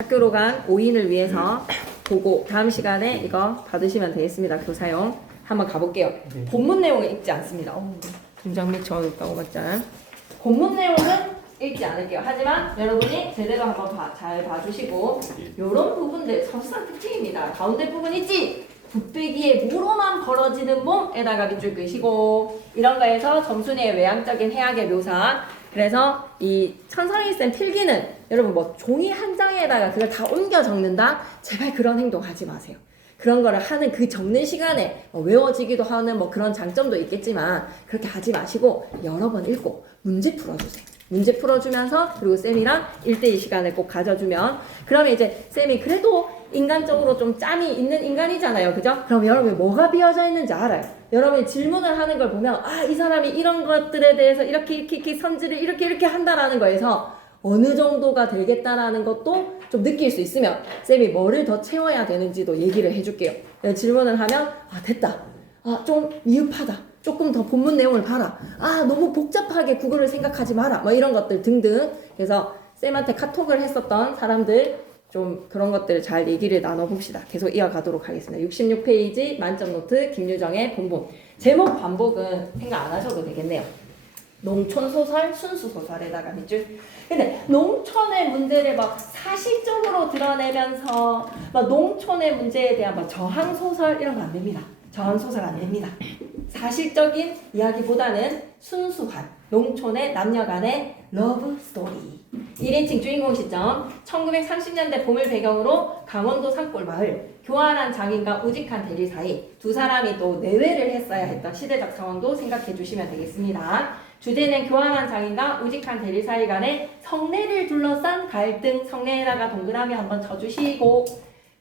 학교로 간 오인을 위해서 보고 다음 시간에 이거 받으시면 되겠습니다. 교사용 한번 가볼게요. 본문 내용은 읽지 않습니다. 김장 및 적어뒀다고 맞잖아요. 본문 내용은 읽지 않을게요. 하지만 여러분이 제대로 한번 잘 봐주시고 이런 부분들 서술상 특징입니다. 가운데 부분 있지? 붓배기에 무로만 벌어지는 몸에다가 밑줄 끄시고 이런 거에서 점순이의 외향적인 해악의 묘사. 그래서 이 천성일생 필기는 여러분 뭐 종이 한 장에다가 그걸 다 옮겨 적는다? 제발 그런 행동 하지 마세요. 그런 거를 하는 그 적는 시간에 외워지기도 하는 뭐 그런 장점도 있겠지만 그렇게 하지 마시고 여러 번 읽고 문제 풀어주세요. 문제 풀어주면서 그리고 쌤이랑 1대1 시간을 꼭 가져주면 그러면 이제 쌤이 그래도 인간적으로 좀 짬이 있는 인간이잖아요. 그죠? 그럼 여러분이 뭐가 비어져 있는지 알아요. 여러분이 질문을 하는 걸 보면 이 사람이 이런 것들에 대해서 이렇게 선지를 이렇게 한다라는 거에서 어느 정도가 되겠다라는 것도 좀 느낄 수 있으면 쌤이 뭐를 더 채워야 되는지도 얘기를 해줄게요. 질문을 하면 됐다. 좀 미흡하다. 조금 더 본문 내용을 봐라. 너무 복잡하게 국어를 생각하지 마라. 뭐 이런 것들 등등. 그래서 쌤한테 카톡을 했었던 사람들 좀 그런 것들을 잘 얘기를 나눠봅시다. 계속 이어가도록 하겠습니다. 66페이지 만점노트 김유정의 본본. 제목 반복은 생각 안 하셔도 되겠네요. 농촌소설, 순수소설에다가 밑줄. 근데 농촌의 문제를 막 사실적으로 드러내면서 막 농촌의 문제에 대한 막 저항소설 이런 거 안 됩니다. 저항소설 안 됩니다. 사실적인 이야기보다는 순수한 농촌의 남녀 간의 러브 스토리. 1인칭 주인공 시점 1930년대 봄을 배경으로 강원도 산골 마을 교활한 장인과 우직한 대리 사이 두 사람이 또 내외를 했어야 했던 시대적 상황도 생각해 주시면 되겠습니다. 주제는 교활한 장인과 우직한 대리 사이 간의 성례를 둘러싼 갈등. 성례에다가 동그라미 한번 쳐주시고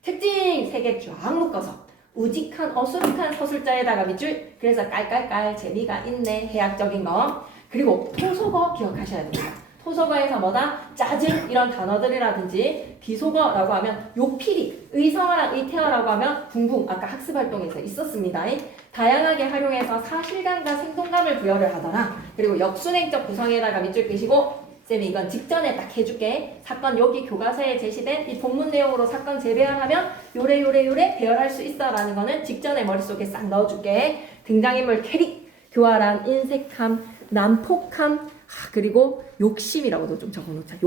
특징 3개 쫙 묶어서 우직한 어수룩한 서술자에다가 밑줄. 그래서 깔깔깔 재미가 있네. 해학적인 거. 그리고 토속어 기억하셔야 됩니다. 토속어에서 뭐다? 짜증 이런 단어들이라든지 비속어라고 하면 요필이, 의성어랑 의태어라고 하면 붕붕 아까 학습활동에서 있었습니다. 다양하게 활용해서 사실감과 생동감을 부여를 하더라. 그리고 역순행적 구성에다가 밑줄 끄시고 쌤이 이건 직전에 딱 해줄게. 사건 여기 교과서에 제시된 이 본문 내용으로 사건 재배열하면 요래 배열할 수 있어 라는 거는 직전에 머릿속에 싹 넣어줄게. 등장인물 캐릭, 교활한 인색함, 난폭함, 그리고 욕심이라고도 좀 적어놓자.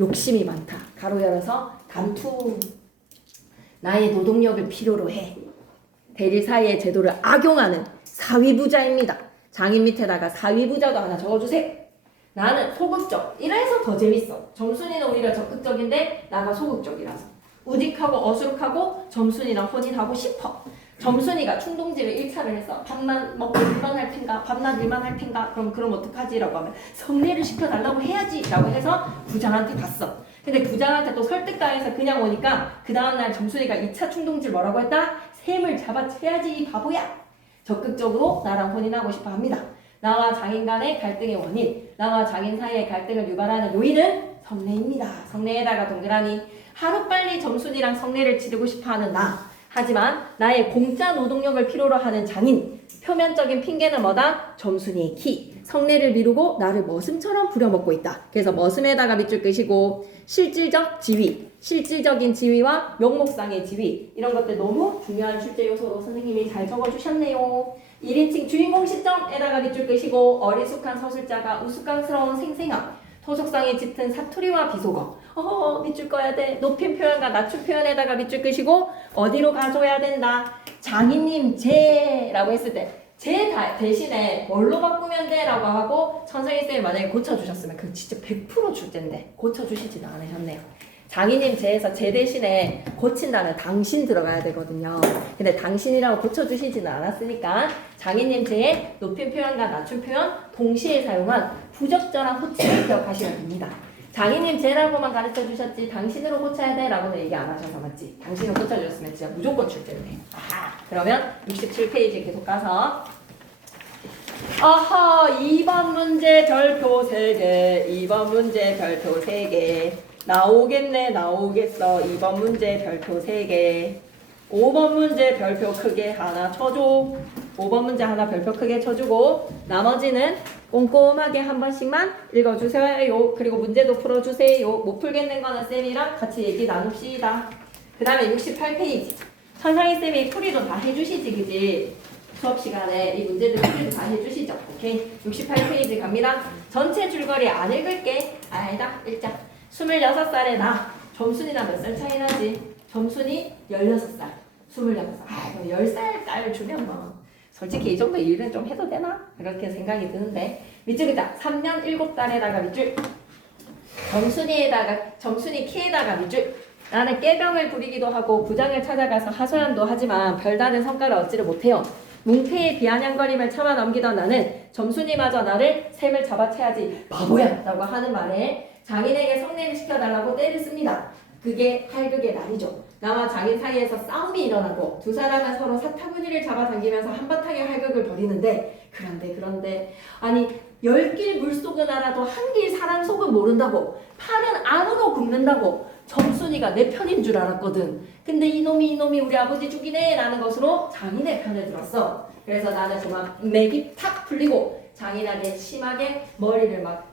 욕심이 많다. 가로 열어서 감투. 나의 노동력을 필요로 해. 대리 사이의 제도를 악용하는 사위부자입니다. 장인 밑에다가 사위부자도 하나 적어주세요. 나는 소극적. 이래서 더 재밌어. 점순이는 오히려 적극적인데 나가 소극적이라서. 우직하고 어수룩하고 점순이랑 혼인하고 싶어. 점순이가 충동질을 1차를 해서 밥만 먹고 일만 할 텐가, 밤낮 일만 할 텐가, 그럼 어떡하지? 라고 하면 성례를 시켜달라고 해야지 라고 해서 부장한테 갔어. 근데 부장한테 또 설득당해서 그냥 오니까 그 다음날 점순이가 2차 충동질 뭐라고 했다? 셈을 잡아채야지 이 바보야. 적극적으로 나랑 혼인하고 싶어 합니다. 나와 장인 간의 갈등의 원인, 나와 장인 사이의 갈등을 유발하는 요인은 성례입니다. 성례에다가 동그라미. 하루빨리 점순이랑 성례를 치르고 싶어하는 나. 하지만 나의 공짜 노동력을 필요로 하는 장인. 표면적인 핑계는 뭐다? 점순이의 키. 성례를 미루고 나를 머슴처럼 부려먹고 있다. 그래서 머슴에다가 밑줄 끄시고 실질적 지위, 실질적인 지위와 명목상의 지위 이런 것들 너무 중요한 출제 요소로 선생님이 잘 적어주셨네요. 1인칭 주인공 시점에다가 밑줄 끄시고 어리숙한 서술자가 우스꽝스러운 생생함, 토속성이 짙은 사투리와 비속어 밑줄 꺼야 돼. 높임 표현과 낮춤 표현에다가 밑줄 끄시고 어디로 가져야 된다. 장인님 제라고 했을 때 제 대신에 뭘로 바꾸면 돼? 라고 하고 천성일쌤이 만약에 고쳐주셨으면 그 진짜 100% 출제인데 고쳐주시지는 않으셨네요. 장인님 제에서 제 대신에 고친다는 당신 들어가야 되거든요. 근데 당신이라고 고쳐주시지는 않았으니까 장인님 제의 높임 표현과 낮춤 표현 동시에 사용한 부적절한 호칭을 기억하시면 됩니다. 장인님 제라고만 가르쳐 주셨지 당신으로 고쳐야 돼 라고는 얘기 안 하셔서 맞지? 당신으로 고쳐주셨으면 진짜 무조건 출제네. 그러면 67페이지 계속 가서 2번 문제 별표 3개 2번 문제 별표 3개 나오겠네 나오겠어 2번 문제 별표 3개 5번 문제 별표 크게 하나 쳐줘. 5번 문제 하나 별표 크게 쳐주고 나머지는 꼼꼼하게 한 번씩만 읽어주세요. 그리고 문제도 풀어주세요. 못 풀겠는 거는 쌤이랑 같이 얘기 나눕시다. 그 다음에 68페이지. 천상희 쌤이 풀이도 다 해주시지, 그지? 수업 시간에 이 문제들 풀이도 다 해주시죠. 오케이. 68페이지 갑니다. 전체 줄거리 안 읽을게. 아니다. 읽자. 26살에 나. 점순이랑 몇 살 차이 나지? 점순이 16살. 26살. 아, 10살 딸 주면 뭐. 솔직히 이 정도 일은 좀 해도 되나? 그렇게 생각이 드는데. 밑줄 그자 3년 7달에다가 밑줄. 점순이 키에다가 밑줄. 나는 깨병을 부리기도 하고 부장을 찾아가서 하소연도 하지만 별다른 성과를 얻지를 못해요. 뭉태의 비아냥거림을 참아 넘기던 나는 점순이마저 나를 샘을 잡아채야지 바보야! 라고 하는 말에 장인에게 성례를 시켜달라고 떼를 씁니다. 그게 활극의 날이죠. 나와 장인 사이에서 싸움이 일어나고 두 사람은 서로 사타구니를 잡아당기면서 한바탕의 활극을 벌이는데 그런데 아니 10길 물속은 알아도 한 길 사람 속은 모른다고 팔은 안으로 굽는다고 점순이가 내 편인 줄 알았거든. 근데 이놈이 우리 아버지 죽이네 라는 것으로 장인의 편을 들었어. 그래서 나는 정말 맥이 탁 풀리고 장인에게 심하게 머리를 막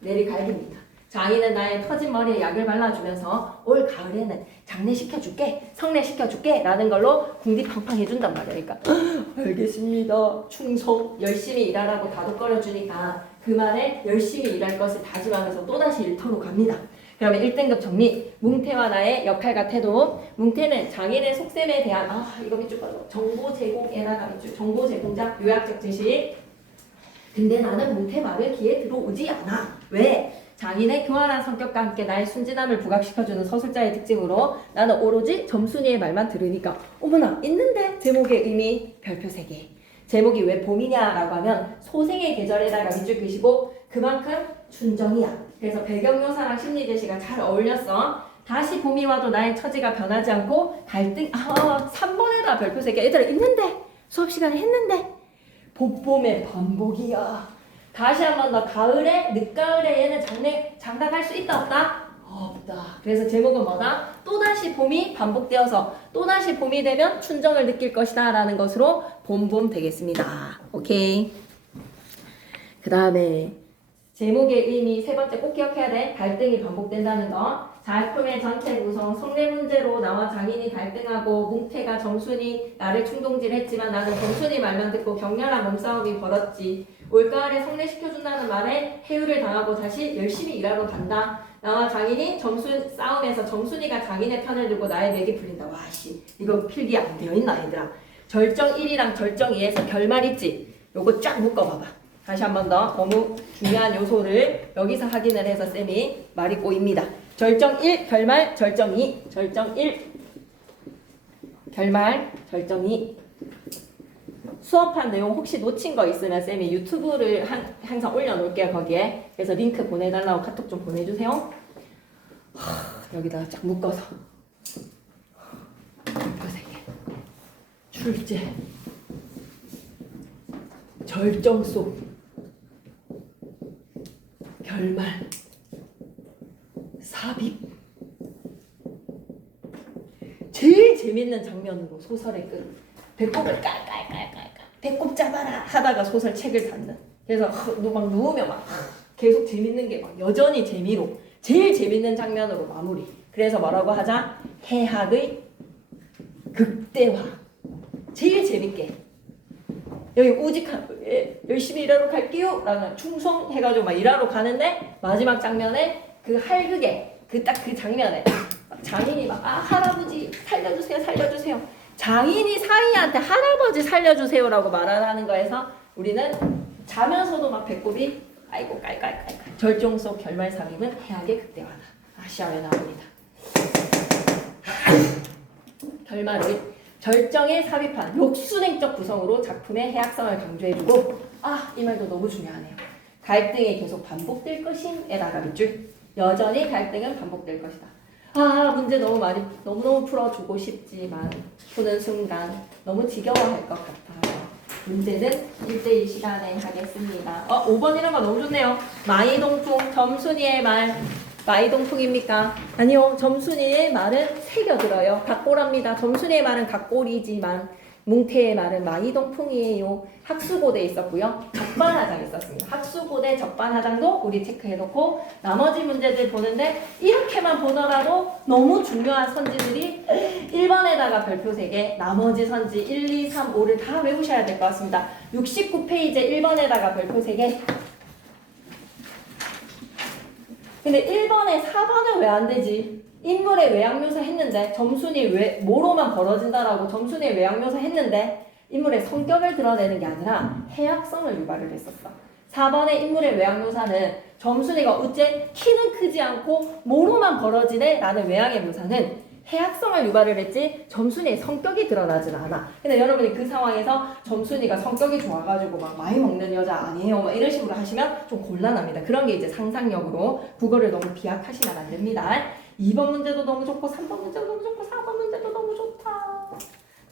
내리갈깁니다. 장인은 나의 터진 머리에 약을 발라주면서 올 가을에는 장례시켜줄게, 성례시켜줄게 라는 걸로 궁디팡팡 해준단 말이야. 그러니까 알겠습니다. 충성, 열심히 일하라고 다독거려주니까 그 말에 열심히 일할 것을 다짐하면서 또다시 일터로 갑니다. 그러면 1등급 정리. 뭉태와 나의 역할과 태도. 뭉태는 장인의 속셈에 대한 이거 밑줄 꺼줘. 정보 제공에다가 밑줄. 정보 제공자 요약적 지식. 근데 나는 뭉태 말을 귀에 들어오지 않아. 왜? 장인의 교활한 성격과 함께 나의 순진함을 부각시켜주는 서술자의 특징으로 나는 오로지 점순이의 말만 들으니까 어머나 있는데 제목의 의미 별표 3개. 제목이 왜 봄이냐라고 하면 소생의 계절에다가 밑줄 그시고 그만큼 춘정이야. 그래서 배경묘사랑 심리제시가 잘 어울렸어. 다시 봄이 와도 나의 처지가 변하지 않고 갈등 3번에다 별표 3개. 얘들아 있는데 수업시간에 했는데 봄봄의 반복이야. 다시 한 번 더 가을에 늦가을에 얘는 장담할 수 있다 없다? 없다. 그래서 제목은 뭐다? 또다시 봄이 반복되어서 또다시 봄이 되면 춘정을 느낄 것이다 라는 것으로 봄봄 되겠습니다. 오케이. 그 다음에 제목의 의미 세 번째 꼭 기억해야 돼. 갈등이 반복된다는 거. 작품의 전체 구성 성례 문제로 나와 장인이 갈등하고 뭉태가 점순이 나를 충동질했지만 나는 점순이 말만 듣고 격렬한 몸싸움이 벌었지. 올가을에 성례시켜준다는 말에 해유를 당하고 다시 열심히 일하러 간다. 나와 장인이 점순 싸움에서 점순이가 장인의 편을 들고 나의 맥이 풀린다. 와씨 이거 필기 안 되어 있나 얘들아. 절정 1이랑 절정 2에서 결말 있지. 요거 쫙 묶어봐봐. 다시 한 번 더 너무 중요한 요소를 여기서 확인을 해서 쌤이 말이 꼬입니다. 절정 1 결말 절정 2 절정 1 결말 절정 2 수업한 내용 혹시 놓친 거 있으면 쌤이 유튜브를 항상 올려놓을게요. 거기에. 그래서 링크 보내달라고 카톡 좀 보내주세요. 여기다가 쫙 묶어서 출제 절정 속 결말 삽입 제일 재밌는 장면으로 소설의 끝 배꼽을 깔깔깔깔 배꼽 잡아라 하다가 소설 책을 닫는. 그래서 막 누우면 막 계속 재밌는 게 막 여전히 재미로 제일 재밌는 장면으로 마무리. 그래서 뭐라고 하자? 해학의 극대화. 제일 재밌게 여기 우직한 열심히 일하러 갈게요 라는 충성 해가지고 막 일하러 가는데 마지막 장면에 그 할극에 그 딱 그 장면에 장인이 막 할아버지 살려주세요 장인이 사이한테 할아버지 살려주세요라고 말하는 거에서 우리는 자면서도 막 배꼽이 아이고 깔깔깔깔 절정 속 결말 삽입은 해악의 극대화다. 시험에 나옵니다. 결말을 절정에 삽입한 욕순행적 구성으로 작품의 해악성을 강조해주고 이 말도 너무 중요하네요. 갈등이 계속 반복될 것임에다가 밑줄 여전히 갈등은 반복될 것이다. 문제 너무너무 풀어주고 싶지만 푸는 순간 너무 지겨워할 것 같아요. 문제는 1대1 시간에 하겠습니다. 5번 이런 거 너무 좋네요. 마이동풍 점순이의 말 마이동풍입니까? 아니요. 점순이의 말은 새겨들어요. 각골합니다. 점순이의 말은 각골이지만 뭉태의 말은 마이동풍이에요. 학수고대에 있었고요. 적반하장 있었습니다. 학수고대 적반하장도 우리 체크해놓고 나머지 문제들 보는데 이렇게만 보더라도 너무 중요한 선지들이 1번에다가 별표 3개, 나머지 선지 1, 2, 3, 5를 다 외우셔야 될 것 같습니다. 69페이지에 1번에다가 별표 3개. 근데 1번에 4번은 왜 안 되지? 인물의 외양묘사 했는데 점순이 왜 뭐로만 벌어진다라고 점순의 외양묘사 했는데 인물의 성격을 드러내는 게 아니라 해학성을 유발을 했었어. 4번의 인물의 외양묘사는 점순이가 어째 키는 크지 않고 뭐로만 벌어지네? 라는 외양의 묘사는 해학성을 유발을 했지 점순이의 성격이 드러나진 않아. 근데 여러분이 그 상황에서 점순이가 성격이 좋아가지고 막 많이 먹는 여자 아니에요 막 이런 식으로 하시면 좀 곤란합니다. 그런 게 이제 상상력으로 국어를 너무 비약하시면 안 됩니다. 2번 문제도 너무 좋고 3번 문제도 너무 좋고 4번 문제도 너무 좋다.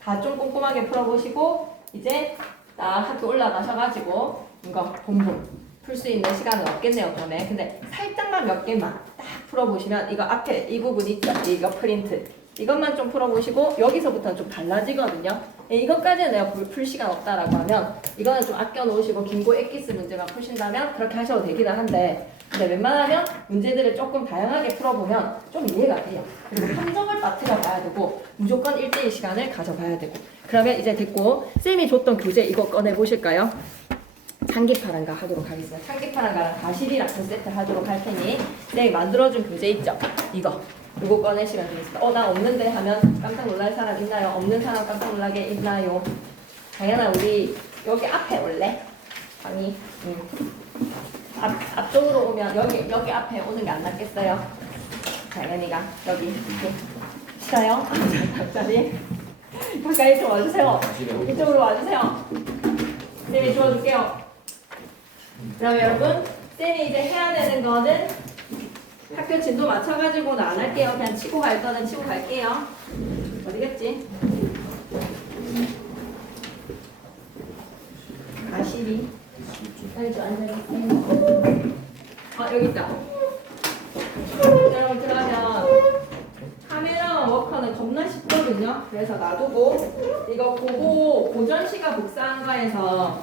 다 좀 꼼꼼하게 풀어보시고 이제 나 학교 올라가셔가지고 이거 본문 풀 수 있는 시간은 없겠네요 그러면. 근데 살짝만 몇 개만 딱 풀어보시면 이거 앞에 이 부분 있죠? 이거 프린트 이것만 좀 풀어보시고 여기서부터는 좀 달라지거든요. 이것까지는 내가 풀 시간 없다라고 하면 이거는 좀 아껴놓으시고 김고 엑기스 문제만 푸신다면 그렇게 하셔도 되기는 한데 근데 웬만하면 문제들을 조금 다양하게 풀어보면 좀 이해가 돼요. 그리고 함정을 빠뜨려 봐야 되고 무조건 1대1 시간을 가져봐야 되고 그러면 이제 됐고 쌤이 줬던 교재 이거 꺼내보실까요? 창기파란가 하도록 하겠습니다. 창기파란가랑 가시리랑 세트 하도록 할 테니 쌤이 만들어준 교재 있죠? 이거 꺼내시면 되겠습니다. 나 없는데 하면 깜짝 놀랄 사람 있나요? 없는 사람 깜짝 놀라게 있나요? 당연히 우리 여기 앞에 올래? 방이 앞쪽으로 오면 여기 앞에 오는 게 안 낫겠어요? 당연히가 여기 이렇게 싫어요? 갑자기 가까이 좀 와주세요. 이쪽으로 와주세요. 쌤이 주워줄게요. 그럼 여러분 쌤이 이제 해야 되는 거는 학교 진도 맞춰가지고는 안 할게요. 그냥 치고 갈 거는 치고 갈게요. 어디겠지? 가시리. 여기 좀 앉아있어요. 여기 있다. 여러분 그러면 카메라 워커는 겁나 쉽거든요. 그래서 놔두고 이거 보고 고전시가 복사한 거에서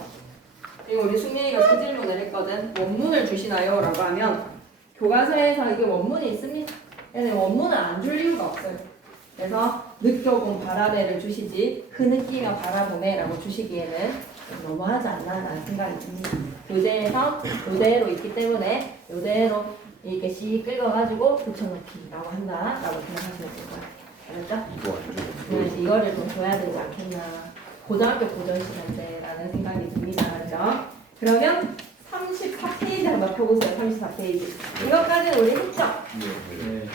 이거 우리 숙민이가 수질문을 했거든. 원문을 주시나요? 라고 하면 교과서에서 이게 원문이 있습니다. 얘는 원문을 안 줄 이유가 없어요. 그래서 느껴본 바라매를 주시지 흐느끼며 바라보매 라고 주시기에는 너무하지 않나 라는 생각이 듭니다. 교재에서 이대로 있기 때문에 이대로 이렇게 씩 긁어가지고 붙여넣기라고 한다라고 생각하시면 될 것 같아요. 알았죠? 이거를 좀 줘야 되지 않겠나. 고등학교 고전 시간대라는 생각이 듭니다. 그렇죠? 그러면 34페이지 한번 펴보세요. 34페이지. 이것까지는 우리 했죠?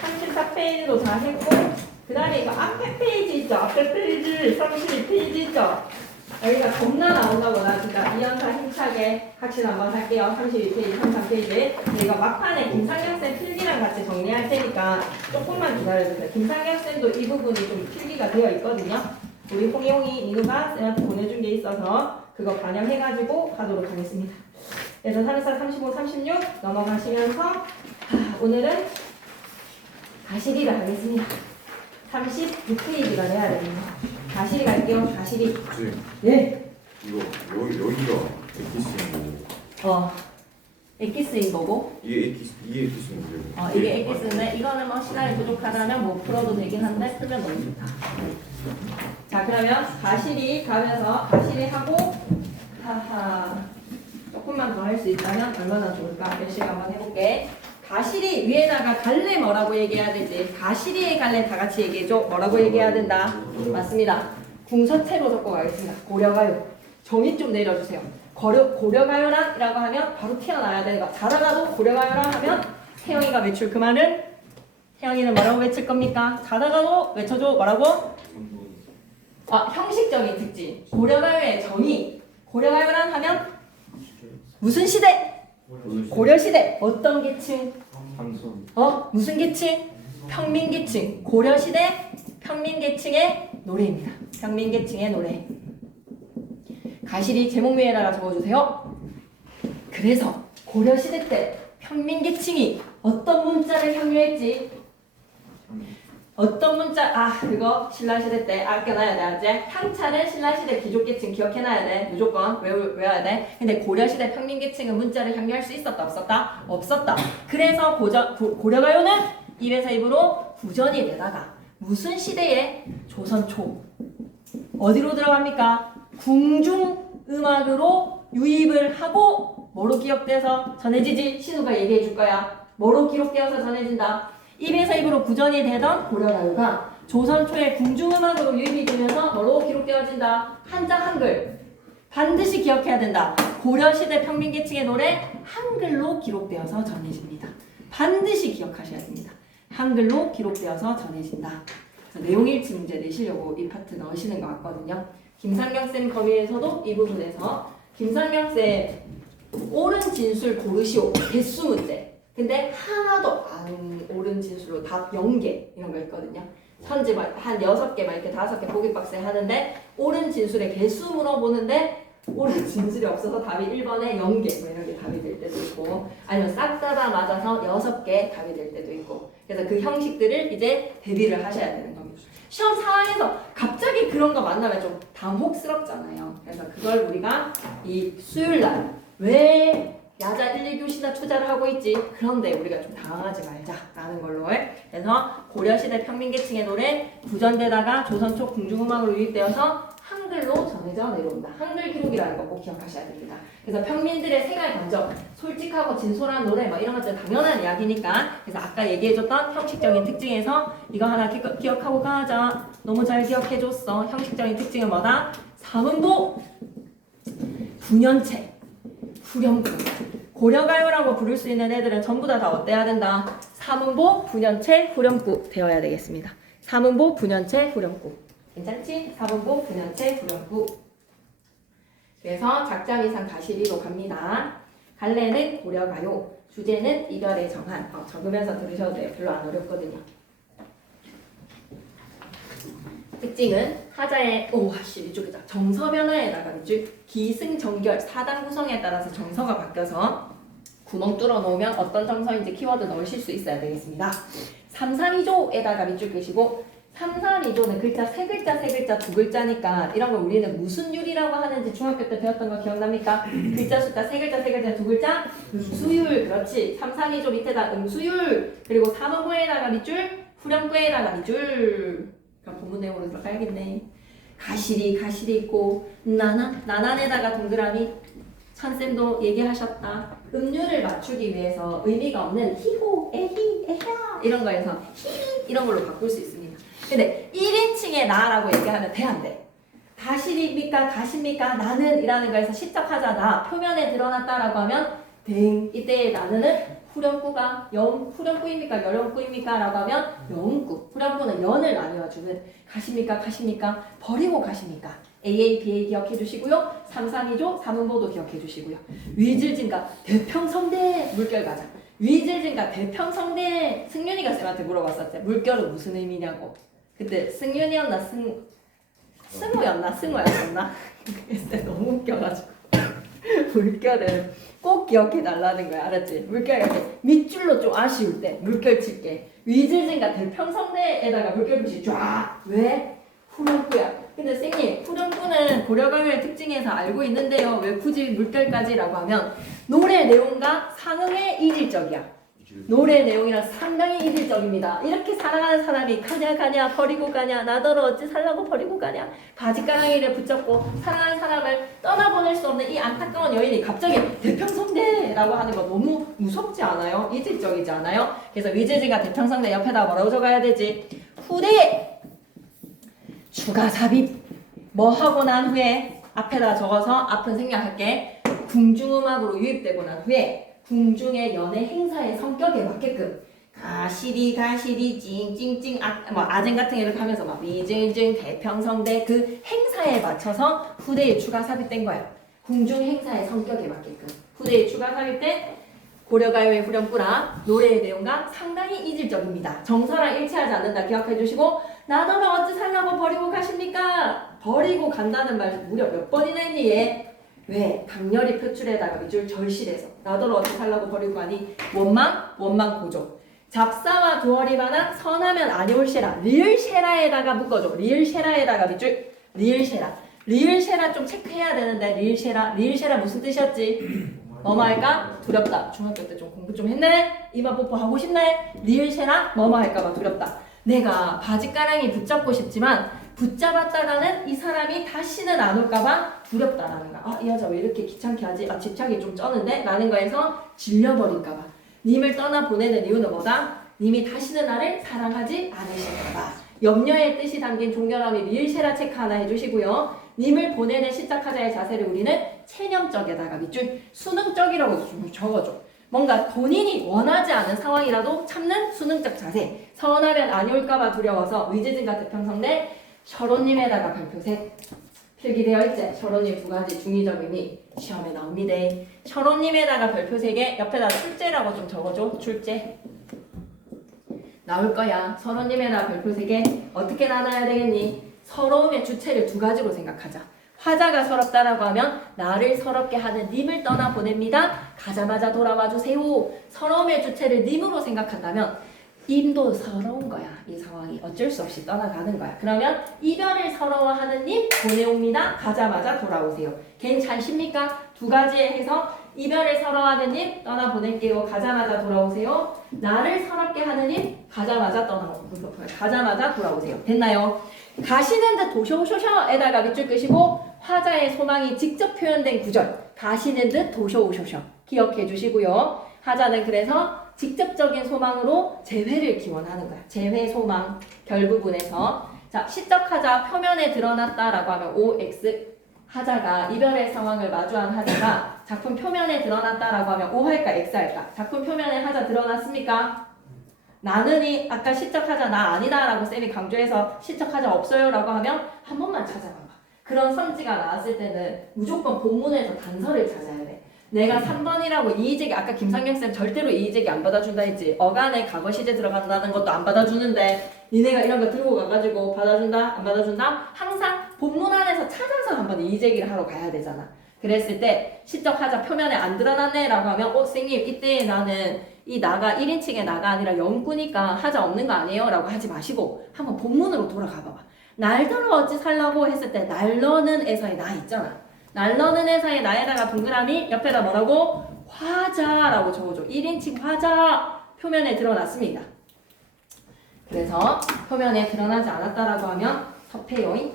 34페이지도 다 했고 그 다음에 이거 앞에 페이지 있죠? 앞에 페이지 32페이지 있죠? 여기가 겁나 나온다고 나 진짜 이연사 힘차게 같이 한번 할게요. 32페이지, 33페이지. 이거 막판에 김상혁쌤 필기랑 같이 정리할 테니까 조금만 기다려주세요. 김상혁쌤도 이 부분이 좀 필기가 되어 있거든요. 우리 홍이홍이 민우가 쌤한테 보내준 게 있어서 그거 반영해가지고 하도록 하겠습니다. 그래서 34, 35, 36 넘어가시면서 오늘은 가시리를 하겠습니다. 36페이지가 돼야 됩니다. 가시리 갈게요. 가시리. 예. 이거 여기가 엑기스인 거고. 엑기스인 거고. 이게 엑기스인 거고. 이게 엑기스인데 이거는 뭐 시간이 부족하다면 뭐 풀어도 되긴 한데 풀면 너무 좋다. 자 그러면 가시리 가면서 가시리 하고 조금만 더 할 수 있다면 얼마나 좋을까? 몇 시간 한번 해볼게. 가시리 위에다가 갈래 뭐라고 얘기해야 되지? 가시리의 갈래 다 같이 얘기해줘. 뭐라고 얘기해야 된다? 맞습니다. 궁서체로 적고 가겠습니다. 고려가요. 정의 좀 내려주세요. 고려가요란 이라고 하면 바로 튀어나와야 되는 거. 자다가도 고려가요란 하면 태영이가 외출 그 말은 태영이는 뭐라고 외칠 겁니까? 자다가도 외쳐줘. 뭐라고? 형식적인 특징. 고려가요의 정의. 고려가요란 하면 무슨 시대? 고려시대. 어떤 계층? 무슨 계층? 평민계층. 고려시대 평민계층의 노래입니다. 평민계층의 노래. 가시리 제목 위에다가 적어주세요. 그래서 고려시대 때 평민계층이 어떤 문자를 향유했지? 어떤 문자, 그거 신라시대 때 아껴놔야 돼, 알지? 향차는 신라시대 귀족계층 기억해놔야 돼. 무조건 외워야 돼. 근데 고려시대 평민계층은 문자를 향유할 수 있었다, 없었다? 없었다. 그래서 고려가요는 1에서 2부로 구전이 되다가 무슨 시대에? 조선 초. 어디로 들어갑니까? 궁중음악으로 유입을 하고 뭐로 기억돼서 전해지지? 신우가 얘기해 줄 거야. 뭐로 기록되어서 전해진다? 1에서 2부로 구전이 되던 고려가요가 조선 초에 궁중음악으로 유입이 되면서 뭐로 기록되어진다? 한자 한글. 반드시 기억해야 된다. 고려시대 평민계층의 노래 한글로 기록되어서 전해집니다. 반드시 기억하셔야 됩니다. 한글로 기록되어서 전해진다. 그래서 내용 일치 문제 내시려고 이 파트 넣으시는 것 같거든요. 김상경쌤 거기에서도 이 부분에서 김상경쌤 옳은 진술 고르시오 개수 문제. 근데 하나도 안 옳은 진술로 답 0개 이런 거 있거든요. 현재 한 6개 막 이렇게 5개 보기 박스에 하는데 옳은 진술의 개수 물어보는데 옳은 진술이 없어서 답이 1번에 0개 뭐 이런 게 답이 될 때도 있고 아니면 싹 다 맞아서 6개 답이 될 때도 있고 그래서 그 형식들을 이제 대비를 하셔야 되는 겁니다. 시험 상황에서 갑자기 그런 거 만나면 좀 당혹스럽잖아요. 그래서 그걸 우리가 이 수요일날 왜 야자 1, 2교시나 투자를 하고 있지? 그런데 우리가 좀 당황하지 말자라는 걸로 그래서 고려시대 평민계층의 노래 구전되다가 조선초 궁중음악으로 유입되어서 한글로 전해져 내려온다. 한글 기록이라는 거 꼭 기억하셔야 됩니다. 그래서 평민들의 생활 감정, 솔직하고 진솔한 노래 뭐 이런 것들 당연한 이야기니까 그래서 아까 얘기해줬던 형식적인 특징에서 이거 하나 기억하고 가자. 너무 잘 기억해줬어. 형식적인 특징은 뭐다? 사문보, 분연체, 후렴구. 고려가요라고 부를 수 있는 애들은 전부 다 어때야 된다? 사문보, 분연체, 후렴구 되어야 되겠습니다. 사문보, 분연체, 후렴구. 괜찮지? 사문보, 분연체, 후렴구. 그래서 작자 미상 가시리로 갑니다. 갈래는 고려가요. 주제는 이별의 정한. 적으면서 들으셔도 돼요. 별로 안 어렵거든요. 특징은 하자의 이쪽이다. 정서 변화에다가 기승전결 4단 구성에 따라서 정서가 바뀌어서 구멍 뚫어 놓으면 어떤 정서인지 키워드 넣으실 수 있어야 되겠습니다. 332조에다가 밑줄 끄시고 332조는 글자 세 글자 두 글자니까 이런 걸 우리는 무슨 율이라고 하는지 중학교 때 배웠던 거 기억납니까? 글자 숫자 세 글자 두 글자 음수율. 그렇지. 332조 밑에다 음수율 그리고 3문구에다가 밑줄 후렴구에다가 밑줄. 그럼 본문 내용으로 들어가야겠네. 가시리 있고 나난에다가 동그라미. 찬쌤도 얘기하셨다. 음률을 맞추기 위해서 의미가 없는 히호, 에히, 에야 이런 거에서 히 이런 걸로 바꿀 수 있습니다. 근데 1인칭의 나라고 얘기하면 돼 안 돼? 가시리입니까? 가십니까? 나는 이라는 거에서 시작하자 나 표면에 드러났다라고 하면 댕 이때의 나는은 후렴구가 후렴구입니까? 열렴구입니까? 라고 하면 영구. 후렴구는 연을 나뉘어주는 가십니까? 버리고 가십니까? AA, BA 기억해 주시고요. 332조, 3문보도 기억해 주시고요. 위질진가 대평성대 물결 가자. 위질진가 대평성대 승윤이가 쌤한테 물어봤었지. 물결은 무슨 의미냐고. 그때 승윤이었나 승우였나? 그때 너무 웃겨가지고 물결을 꼭 기억해 달라는 거야. 알았지? 물결 이렇게 밑줄로 좀 아쉬울 때 물결 칠게. 위질진가 대평성대에다가 물결 붙이 쫙. 왜? 후렴구야. 근데 선생님 후렴구는 고려가요의 특징에서 알고 있는데요. 왜 굳이 물결까지라고 하면 노래 내용과 상응의 이질적이야. 노래 내용이랑 상당히 이질적입니다. 이렇게 사랑하는 사람이 가냐 버리고 가냐 나더러 어찌 살라고 버리고 가냐 바지가랑이를 붙잡고 사랑하는 사람을 떠나보낼 수 없는 이 안타까운 여인이 갑자기 대평성대라고 하는 거 너무 무섭지 않아요? 이질적이지 않아요? 그래서 위질진과 대평성대 옆에다 뭐라고 적어야 되지? 후대 추가 삽입 뭐 하고 난 후에 앞에다 적어서 앞은 생략할게. 궁중음악으로 유입되고 난 후에 궁중의 연애 행사의 성격에 맞게끔 가시리 찡찡찡 아쟁 같은 게 이렇게 하면서 막 위증증 대평성대 그 행사에 맞춰서 후대에 추가 삽입된 거야. 궁중 행사의 성격에 맞게끔 후대에 추가 삽입된 고려가요의 후렴구라 노래의 내용과 상당히 이질적입니다. 정서랑 일치하지 않는다 기억해 주시고 나더러 어찌 살라고 버리고 가십니까? 버리고 간다는 말 무려 몇 번이나 했니 얘? 왜? 강렬히 표출에다가 밑줄 절실해서 나더러 어떻게 살라고 버리고 가니? 원망 고조. 잡사와 두어리바나 선하면 아니올쉐라 리을쉐라에다가 묶어줘. 리을쉐라에다가 밑줄 리을쉐라. 리을쉐라 좀 체크해야 되는데 리을쉐라 무슨 뜻이었지? 뭐뭐 할까? 두렵다. 중학교 때 좀 공부 좀 했네? 이마 뽀뽀 하고 싶네? 리을쉐라 뭐뭐 할까봐 두렵다. 내가 바지가랑이 붙잡고 싶지만 붙잡았다가는 이 사람이 다시는 안 올까봐 두렵다라는 거야. 아, 이 여자 왜 이렇게 귀찮게 하지? 아, 집착이 좀 쩌는데? 라는 거에서 질려버릴까봐. 님을 떠나 보내는 이유는 뭐다? 님이 다시는 나를 사랑하지 않으실까봐. 염려의 뜻이 담긴 종결함이 리을쉐라 체크 하나 해주시고요. 님을 보내는 시작하자의 자세를 우리는 체념적에다가 밑줄 수능적이라고 적어줘. 뭔가 본인이 원하지 않은 상황이라도 참는 수능적 자세. 서운하면 아니 올까봐 두려워서 의지증가 대평성대 셔론님에다가 발표색 필기되어 있지? 셔론님 두 가지 중의점이니 시험에 나옵니다. 셔론님에다가 발표색에 옆에다 출제라고 좀 적어줘. 출제 나올 거야. 셔론님에다가 발표색에 어떻게 나눠야 되겠니? 서러움의 주체를 두 가지로 생각하자. 화자가 서럽다라고 하면 나를 서럽게 하는 님을 떠나 보냅니다. 가자마자 돌아와 주세요. 서러움의 주체를 님으로 생각한다면 님도 서러운 거야. 이 상황이 어쩔 수 없이 떠나가는 거야. 그러면 이별을 서러워하는 님 보내옵니다. 가자마자 돌아오세요. 괜찮습니까? 두 가지에 해서 이별을 서러워하는 님 떠나 보낼게요. 가자마자 돌아오세요. 나를 서럽게 하는 님 가자마자 돌아오세요. 됐나요? 가시는 듯 도쇼쇼쇼에다가 밑줄 끄시고 화자의 소망이 직접 표현된 구절 가시는 듯 도쇼쇼쇼 기억해 주시고요. 화자는 그래서 직접적인 소망으로 재회를 기원하는 거야. 재회 소망 결부분에서 자 시적하자 표면에 드러났다라고 하면 OX 하자가 이별의 상황을 마주한 하자가 작품 표면에 드러났다라고 하면 O 할까 X 할까? 작품 표면에 하자 드러났습니까? 나는이 아까 시적하자 나 아니다 라고 쌤이 강조해서 시적하자 없어요 라고 하면 한 번만 찾아봐봐. 그런 선지가 나왔을 때는 무조건 본문에서 단서를 찾아야 돼. 내가 3번이라고 이의제기 아까 김상경쌤 절대로 이의제기 안 받아준다 했지. 어간에 과거 시제 들어간다는 것도 안 받아주는데 니네가 이런 거 들고 가가지고 받아준다 안 받아준다? 항상 본문 안에서 찾아서 한번 이의제기를 하러 가야 되잖아. 그랬을 때 시적하자 표면에 안 드러났네 라고 하면 선생님 이때 나는 이 나가 1인칭의 나가 아니라 영구니까 하자 없는 거 아니에요? 라고 하지 마시고 한번 본문으로 돌아가 봐봐. 날더러 어찌 살라고 했을 때 날러는 에서의 나 있잖아. 날러는 에서의 나에다가 동그라미 옆에다 뭐라고? 화자라고 적어줘. 1인칭 화자 표면에 드러났습니다. 그래서 표면에 드러나지 않았다라고 하면 섭해요잉.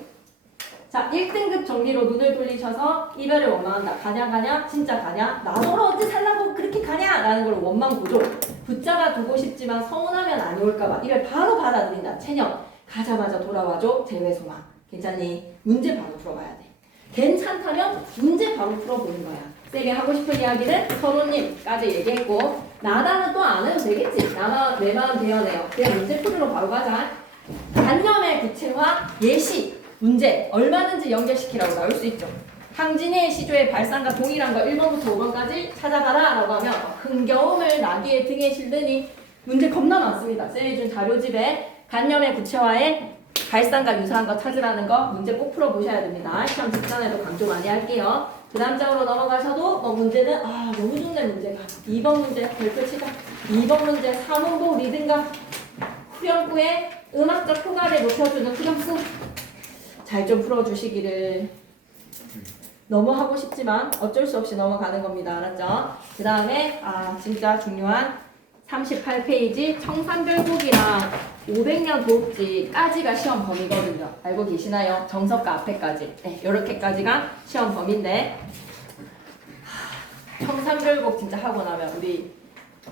자, 1등급 정리로 눈을 돌리셔서 이별을 원망한다. 가냐 진짜 가냐? 나더러 어찌 살라고 그렇게 가냐? 라는 걸 원망 구조. 붙잡아 두고 싶지만 서운하면 안 올까봐 이걸 바로 받아들인다. 체념. 가자마자 돌아와줘. 재회 소망. 괜찮니? 문제 바로 풀어봐야 돼. 괜찮다면 문제 바로 풀어보는 거야. 쌤이 하고 싶은 이야기는 서로님까지 얘기했고 나다는 또 안 해도 되겠지. 내 마음 대연해요. 그냥 문제 풀으러 바로 가자. 단념의 구체화 예시. 문제 얼마든지 연결시키라고 나올 수 있죠. 항진의 시조의 발상과 동일한 거 1번부터 5번까지 찾아봐라 라고 하면 흥겨움을 나귀의 등에 실드니 문제 겁나 많습니다. 쌤이 준 자료집에 간념의 구체화에 발상과 유사한 거 찾으라는 거 문제 꼭 풀어보셔야 됩니다. 시험 직전에도 강조 많이 할게요. 그 다음 장으로 넘어가셔도 문제는 너무 좋네 문제가 2번 문제 별표 치자 2번 문제 3원고 리듬과 후렴구에 음악적 효과를 높여주는 후렴구 잘 좀 풀어주시기를. 너무 하고 싶지만 어쩔 수 없이 넘어가는 겁니다. 알았죠? 그 다음에 진짜 중요한 38페이지 청산별곡이랑 500년 도읍지까지가 시험 범위거든요. 알고 계시나요? 정석과 앞에까지. 네, 요렇게까지가 시험 범위인데 청산별곡 진짜 하고 나면 우리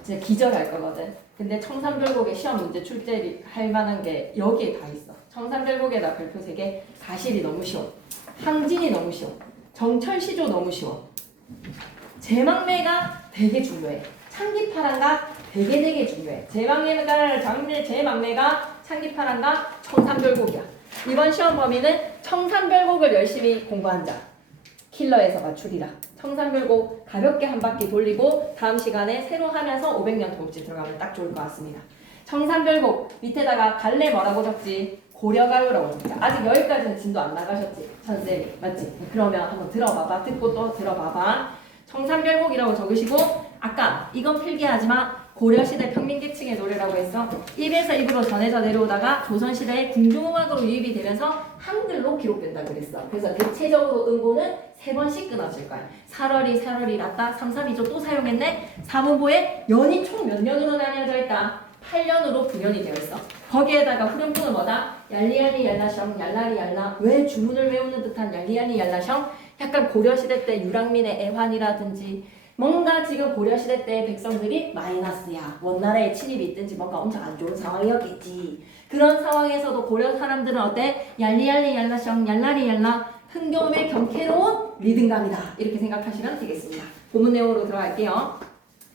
진짜 기절할 거거든. 근데 청산별곡의 시험 문제 출제를 할 만한 게 여기에 다 있어. 청산별곡에다 별표 3개. 가실이 너무 쉬워. 항진이 너무 쉬워. 정철시조 너무 쉬워. 제막매가 되게 중요해. 창기파랑가 되게 중요해. 제막매가 창기파랑가 청산별곡이야. 이번 시험 범위는 청산별곡을 열심히 공부한 자. 킬러에서 맞추리라. 청산별곡 가볍게 한 바퀴 돌리고 다음 시간에 새로 하면서 500년 도읍지 들어가면 딱 좋을 것 같습니다. 청산별곡 밑에다가 갈래 뭐라고 적지? 고려가요라고 합니다. 아직 여기까지는 진도 안 나가셨지? 전쌤이. 맞지? 그러면 한번 들어봐봐. 듣고 또 들어봐봐. 청산별곡이라고 적으시고 아까 이건 필기하지만 고려시대 평민계층의 노래라고 했어. 입에서 입으로 전해져 내려오다가 조선시대의 궁중음악으로 유입이 되면서 한글로 기록된다 그랬어. 그래서 대체적으로 음보는 3번씩 끊어질 거야. 사러리, 사러리, 났다, 3, 3, 2조 또 사용했네. 사문보에 연이 총 몇 년으로 나뉘어져 있다? 8년으로 구현이 되어 있어. 거기에다가 후렴구는 뭐다? 얄리얄리 얄라셩, 얄라리 얄라. 왜 주문을 외우는 듯한 얄리얄리 얄라셩? 약간 고려시대 때 유랑민의 애환이라든지 뭔가 지금 고려시대 때 백성들이 마이너스야. 원나라에 침입이 있든지 뭔가 엄청 안 좋은 상황이었겠지. 그런 상황에서도 고려 사람들은 어때? 얄리얄리 얄라셩, 얄라리 얄라. 흥겨움의 경쾌로운 리듬감이다. 이렇게 생각하시면 되겠습니다. 본문 내용으로 들어갈게요.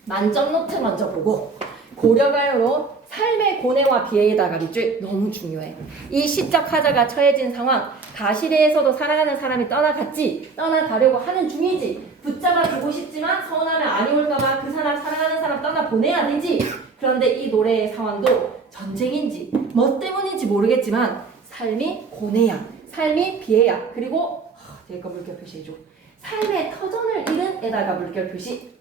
만점 노트 먼저 보고 고려가요로 삶의 고뇌와 비애에다가 밑줄 너무 중요해. 이 시적 하자가 처해진 상황, 가시대에서도 살아가는 사람이 떠나갔지, 떠나가려고 하는 중이지, 붙잡아 두고 싶지만 서운하면 아니 올까봐 그 사람 살아가는 사람 떠나 보내야 되지. 그런데 이 노래의 상황도 전쟁인지 뭐 때문인지 모르겠지만 삶이 고뇌야, 삶이 비애야. 그리고 제가 물결 표시해줘. 삶의 터전을 잃은 에다가 물결 표시.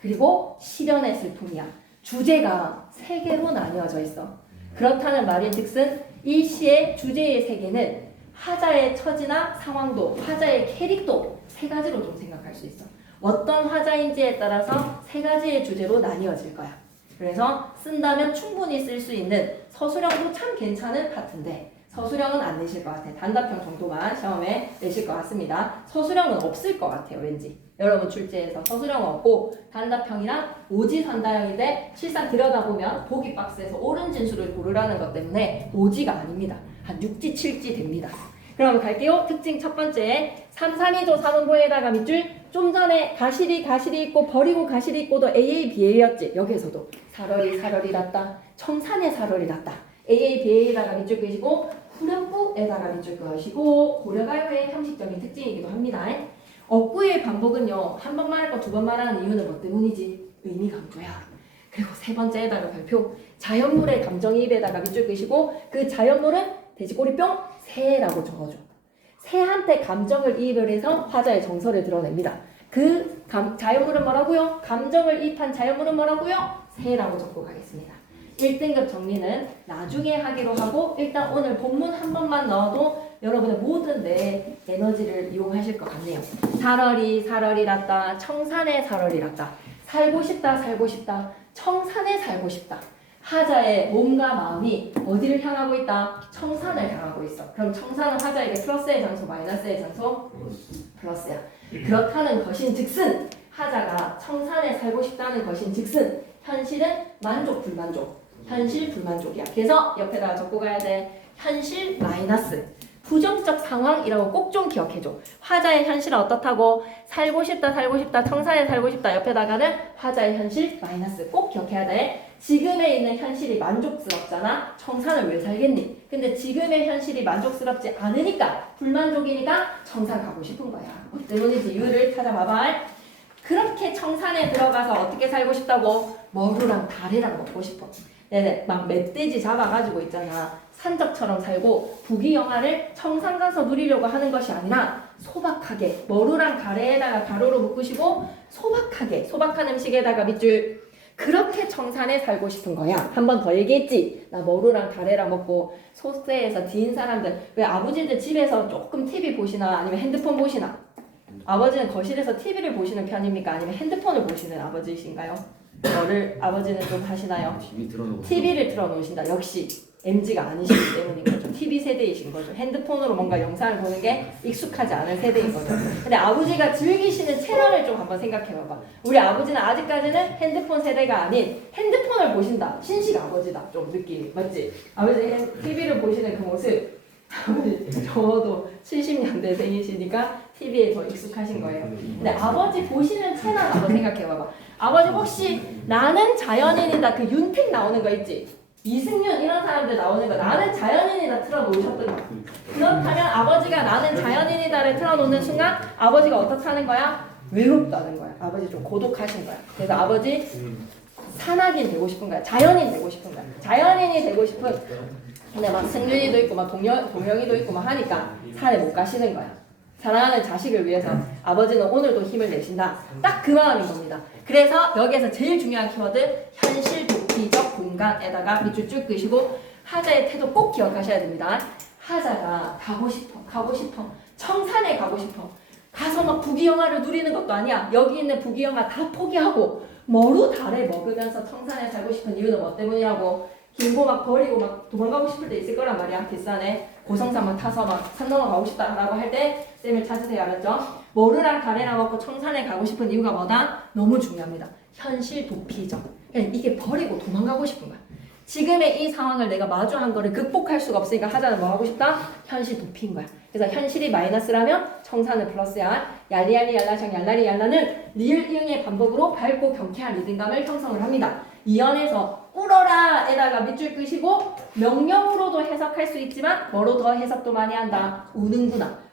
그리고 시련의 슬픔이야. 주제가 3개로 나뉘어져 있어. 그렇다는 말인즉슨 이 시의 주제의 세계는 화자의 처지나 상황도, 화자의 캐릭도 3가지로 좀 생각할 수 있어. 어떤 화자인지에 따라서 3가지의 주제로 나뉘어질 거야. 그래서 쓴다면 충분히 쓸 수 있는 서술형도 참 괜찮은 파트인데 서술형은 안 내실 것 같아. 단답형 정도만 시험에 내실 것 같습니다. 서술형은 없을 것 같아요. 왠지. 여러분 출제에서 서술형은 없고 단답형이랑 오지선다형인데 실상 들여다보면 보기 박스에서 옳은 진수를 고르라는 것 때문에 오지가 아닙니다. 한 6지, 7지 됩니다. 그럼 갈게요. 특징 첫 번째. 3, 3, 2조 사문보에다가 밑줄. 좀 전에 가시리 있고 버리고 가시리 있고도 AA, BA였지. 여기에서도 사러리, 사러리 났다. 청산의 사러리 났다. AA, BA에다가 밑줄 그시고 후렴구에다가 밑줄 그으시고 고려가요의 형식적인 특징이기도 합니다. 억구의 반복은요. 한 번 말할 거 2번 말하는 이유는 뭐 때문이지? 의미 강조야. 그리고 3번째에다가 발표. 자연물의 감정이입에다가 밑줄 그시고 그 자연물은 돼지꼬리 뿅 새라고 적어줘. 새한테 감정을 이입을 해서 화자의 정서를 드러냅니다. 그 자연물은 뭐라고요? 감정을 이입한 자연물은 뭐라고요? 새라고 적고 가겠습니다. 1등급 정리는 나중에 하기로 하고 일단 오늘 본문 한 번만 넣어도 여러분의 모든 내 에너지를 이용하실 것 같네요. 사러리, 사러리 났다. 청산에 사러리 났다. 살고 싶다, 살고 싶다. 청산에 살고 싶다. 하자의 몸과 마음이 어디를 향하고 있다? 청산을 향하고 있어. 그럼 청산은 하자에게 플러스의 장소, 마이너스의 장소? 플러스야. 그렇다는 것인 즉슨 하자가 청산에 살고 싶다는 것인 즉슨 현실은 만족, 불만족. 현실, 불만족이야. 그래서 옆에다가 적고 가야 돼. 현실, 마이너스. 부정적 상황이라고 꼭 좀 기억해줘. 화자의 현실은 어떻다고? 살고 싶다, 살고 싶다, 청산에 살고 싶다. 옆에다가는 화자의 현실, 마이너스. 꼭 기억해야 돼. 지금에 있는 현실이 만족스럽잖아. 청산을 왜 살겠니? 근데 지금의 현실이 만족스럽지 않으니까 불만족이니까 청산 가고 싶은 거야. 뭐 때문인지 이유를 찾아봐봐. 그렇게 청산에 들어가서 어떻게 살고 싶다고? 머루랑 다래랑 먹고 싶어. 네네, 막 멧돼지 잡아가지고 있잖아. 산적처럼 살고 부귀영화를 청산 가서 누리려고 하는 것이 아니라 소박하게 머루랑 가래에다가 가로로 묶으시고 소박하게 소박한 음식에다가 밑줄. 그렇게 청산에 살고 싶은 거야. 한 번 더 얘기했지. 나 머루랑 가래랑 먹고 소세에서 뒤인 사람들 왜 아버지들 집에서 조금 TV 보시나 아니면 핸드폰 보시나? 아버지는 거실에서 TV를 보시는 편입니까? 아니면 핸드폰을 보시는 아버지이신가요? 뭐를 아버지는 좀 하시나요? TV를 틀어놓으신다. 역시 MZ가 아니시기 때문인 거죠. TV 세대이신 거죠. 핸드폰으로 뭔가 영상을 보는 게 익숙하지 않은 세대인 거죠. 근데 아버지가 즐기시는 채널을 좀 한번 생각해봐봐. 우리 아버지는 아직까지는 핸드폰 세대가 아닌 핸드폰을 보신다. 신식 아버지다. 좀 느낌이 맞지? 아버지 TV를 보시는 그 모습. 아버지 저도 70년대생이시니까 TV에 더 익숙하신 거예요. 근데 아버지 보시는 채널 한번 생각해봐봐. 아버지 혹시 나는 자연인이다 그 윤택 나오는 거 있지? 이승윤 이런 사람들 나오는 거 나는 자연인이다 틀어놓으셨던가. 그렇다면 아버지가 나는 자연인이다를 틀어놓는 순간 아버지가 어떻게 하는 거야? 외롭다는 거야. 아버지 좀 고독하신 거야. 그래서 아버지 산악인 되고 싶은 거야. 자연인 되고 싶은 거야. 자연인이 되고 싶은. 근데 막 승준이도 있고 막 동영이도 있고 막 하니까 산에 못 가시는 거야. 사랑하는 자식을 위해서 아버지는 오늘도 힘을 내신다. 딱 그 마음인 겁니다. 그래서 여기에서 제일 중요한 키워드 현실 도피적 공간에다가 밑줄 쭉 그시고 하자의 태도 꼭 기억하셔야 됩니다. 하자가 가고 싶어. 청산에 가고 싶어. 가서 막 부귀영화를 누리는 것도 아니야. 여기 있는 부귀영화 다 포기하고 머루 달에 먹으면서 청산에 살고 싶은 이유는 뭐 때문이라고. 길고 막 버리고 막 도망가고 싶을 때 있을 거란 말이야. 뒷산에 고성산 막 타서 막 산 넘어가고 싶다라고 할 때 쌤을 찾으세요. 알았죠? 머루랑 가래랑 먹고 청산에 가고 싶은 이유가 뭐다? 너무 중요합니다. 현실 도피적. 이게 버리고 도망가고 싶은 거야. 지금의 이 상황을 내가 마주한 거를 극복할 수가 없으니까 하자는 뭐 하고 싶다? 현실 도피인 거야. 그래서 현실이 마이너스라면 청산은 플러스야. 얄리얄리 얄라샹 얄라리 얄라는 리을 이응의 반복으로 밝고 경쾌한 리듬감을 형성을 합니다. 이연에서 울어라 에다가 밑줄 끄시고 명령으로도 해석할 수 있지만 뭐로 더 해석도 많이 한다.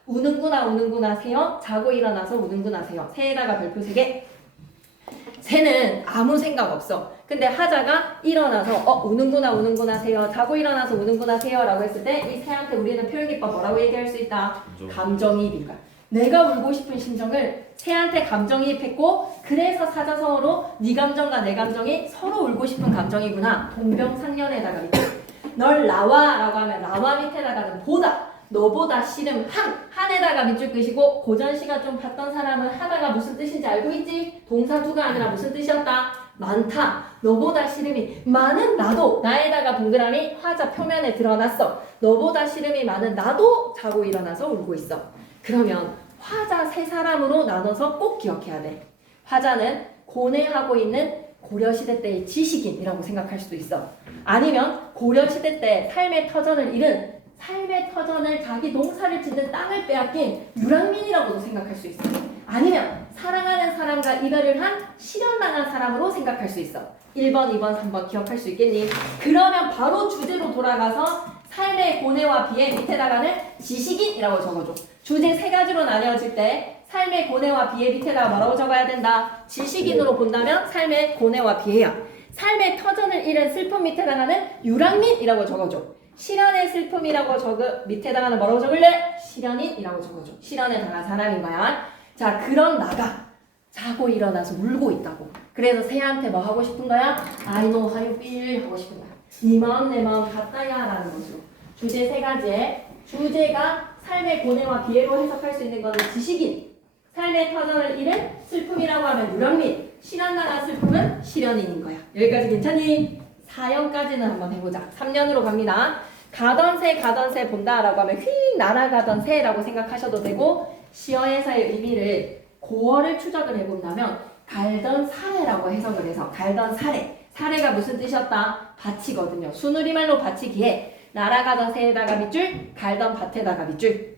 우는구나 세요. 자고 일어나서 우는구나 세요. 새에다가 별표 3개. 새는 아무 생각 없어. 근데 하자가 일어나서 우는구나 세요. 자고 일어나서 우는구나 세요 라고 했을 때 이 새한테 우리는 표현기법 뭐라고 얘기할 수 있다? 감정이입인가. 내가 울고 싶은 심정을 새한테 감정이입했고 그래서 사자성어로 네 감정과 내 감정이 서로 울고 싶은 감정이구나. 동병상련에다가 밑에 널 나와 라고 하면 나와 밑에다가는 보다 너보다 싫음 한에다가 밑줄 끄시고 고전 시간 좀 봤던 사람은 하다가 무슨 뜻인지 알고 있지? 동사두가 아니라 무슨 뜻이었다? 많다. 너보다 싫음이 많은 나도 나에다가 동그라미 화자 표면에 드러났어. 너보다 싫음이 많은 나도 자고 일어나서 울고 있어. 그러면 화자 세 사람으로 나눠서 꼭 기억해야 돼. 화자는 고뇌하고 있는 고려시대 때의 지식인이라고 생각할 수도 있어. 아니면 고려시대 때 삶의 터전을 잃은 삶의 터전을 자기 농사를 짓는 땅을 빼앗긴 유랑민이라고도 생각할 수 있어. 아니면 사랑하는 사람과 이별을 한 실현당한 사람으로 생각할 수 있어. 1번, 2번, 3번 기억할 수 있겠니? 그러면 바로 주제로 돌아가서 삶의 고뇌와 비애 밑에다가는 지식인이라고 적어줘. 주제 3가지로 나뉘어질 때 삶의 고뇌와 비애 밑에다가 뭐라고 적어야 된다? 지식인으로 본다면 삶의 고뇌와 비애야. 삶의 터전을 잃은 슬픔 밑에다가는 유랑민이라고 적어줘. 실현의 슬픔이라고 밑에다가는 뭐라고 적을래? 실현인이라고 적어줘. 실현에 당한 사람인 거야. 자, 그런 나가 자고 일어나서 울고 있다고. 그래서 새한테 뭐 하고 싶은 거야? I know how you feel 하고 싶은 거야. 네 마음 내 마음 같다야 라는 것으로. 주제 3가지에 주제가 삶의 고뇌와 비애로 해석할 수 있는 것은 지식인, 삶의 터전을 잃은 슬픔이라고 하면 유랑민, 실현당한 슬픔은 실현인인 거야. 여기까지 괜찮니? 4년까지는 한번 해보자. 3년으로 갑니다. 가던 새 본다라고 하면 휙 날아가던 새라고 생각하셔도 되고 시어에서의 의미를 고어를 추적을 해본다면 갈던 사례라고 해석을 해서 갈던 사례가 무슨 뜻이었다? 밭이거든요. 순우리말로 밭이기에 날아가던 새에다가 밑줄 갈던 밭에다가 밑줄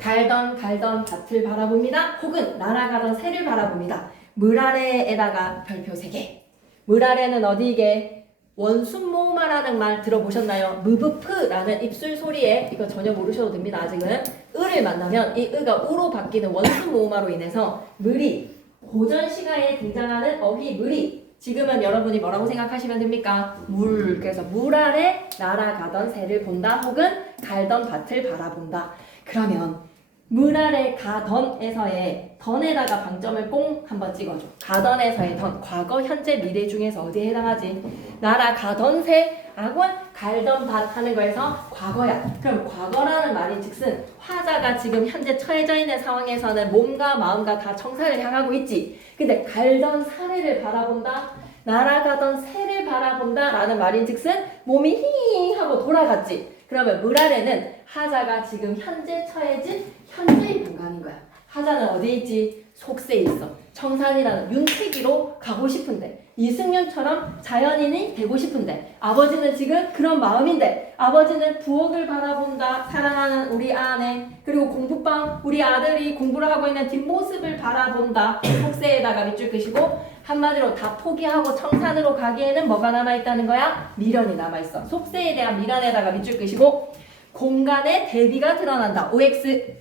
갈던 밭을 바라봅니다. 혹은 날아가던 새를 바라봅니다. 물 아래에다가 별표 3개. 물 아래는 어디게? 원순모음화라는 말 들어보셨나요? 무브프라는 입술 소리에 이거 전혀 모르셔도 됩니다. 아직은 을을 만나면 이 을가 우로 바뀌는 원순모음화로 인해서 물이 고전 시가에 등장하는 어휘 물이 지금은 여러분이 뭐라고 생각하시면 됩니까? 물. 그래서 물 아래 날아가던 새를 본다 혹은 갈던 밭을 바라본다. 그러면 물 아래 가던에서의 던에다가 방점을 꽁 한번 찍어줘. 가던에서의 던, 과거, 현재, 미래 중에서 어디에 해당하지? 날아가던 새, 악원, 갈던 밭 하는 거에서 과거야. 그럼 과거라는 말이 즉슨 화자가 지금 현재 처해져 있는 상황에서는 몸과 마음과 다 청산을 향하고 있지. 근데 갈던 사례를 바라본다, 날아가던 새를 바라본다 라는 말인 즉슨 몸이 힝 하고 돌아갔지. 그러면 물 아래는 하자가 지금 현재 처해진 현재의 공간인 거야. 하자는 어디에 있지? 속세에 있어. 청산이라는 윤택이로 가고 싶은데 이승윤처럼 자연인이 되고 싶은데 아버지는 지금 그런 마음인데 아버지는 부엌을 바라본다. 사랑하는 우리 아내 그리고 공부방 우리 아들이 공부를 하고 있는 뒷모습을 바라본다. 속세에다가 밑줄 끄시고 한마디로 다 포기하고 청산으로 가기에는 뭐가 남아있다는 거야? 미련이 남아있어. 속세에 대한 미련에다가 밑줄 끄시고 공간의 대비가 드러난다. OX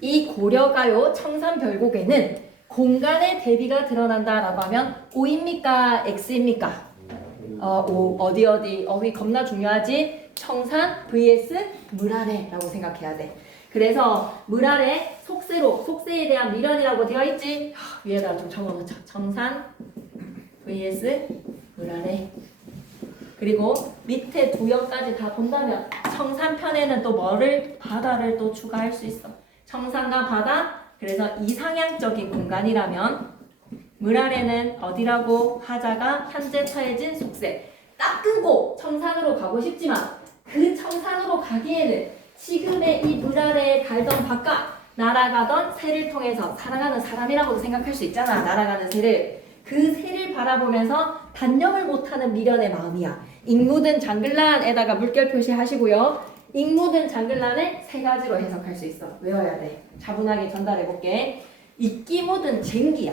이 고려가요 청산별곡에는 공간의 대비가 드러난다라고 하면 O입니까? X입니까? O 어디 어휘 겁나 중요하지? 청산 vs 물 아래라고 생각해야 돼. 그래서 물 아래 속세에 대한 미련이라고 되어 있지? 위에다가 좀 적어놓자. 청산 vs 물 아래. 그리고 밑에 두 형까지 다 본다면 청산편에는 또 뭐를? 바다를 또 추가할 수 있어. 청산과 바다. 그래서 이상향적인 공간이라면 물 아래는 어디라고? 하자가 현재 처해진 속세. 딱 끊고 청산으로 가고 싶지만 그 청산으로 가기에는 지금의 이 물 아래에 갈던 바깥 날아가던 새를 통해서 사랑하는 사람이라고도 생각할 수 있잖아. 날아가는 새를. 그 새를 바라보면서 단념을 못하는 미련의 마음이야. 익묻은 장글란에다가 물결 표시하시고요. 익묻은 장글란을 세 가지로 해석할 수 있어. 외워야 돼. 차분하게 전달해볼게. 익기 묻은 쟁기야.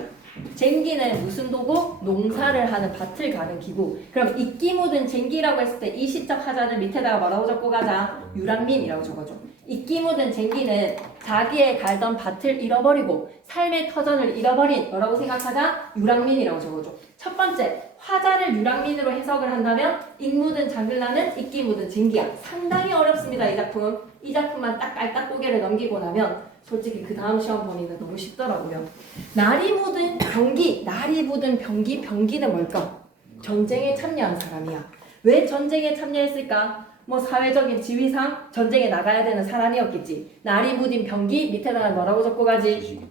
쟁기는 무슨 도구? 농사를 하는 밭을 가는 기구. 그럼 익기 묻은 쟁기라고 했을 때 이 시적 하자를 밑에다가 뭐라고 적고 가자? 유랑민이라고 적어줘. 익기 묻은 쟁기는 자기의 갈던 밭을 잃어버리고 삶의 터전을 잃어버린 뭐라고 생각하자? 유랑민이라고 적어줘. 첫 번째, 화자를 유랑민으로 해석을 한다면 익 묻은 장글라는 익기 묻은 쟁기야. 상당히 어렵습니다. 이 작품. 이 작품만 딱 깔딱 고개를 넘기고 나면 솔직히 그 다음 시험 범위는 너무 쉽더라고요. 날이 묻은 병기, 날이 묻은 병기, 병기는 뭘까? 전쟁에 참여한 사람이야. 왜 전쟁에 참여했을까? 뭐 사회적인 지위상 전쟁에 나가야 되는 사람이었겠지. 날이 묻은 병기, 밑에다가 뭐라고 적고 가지?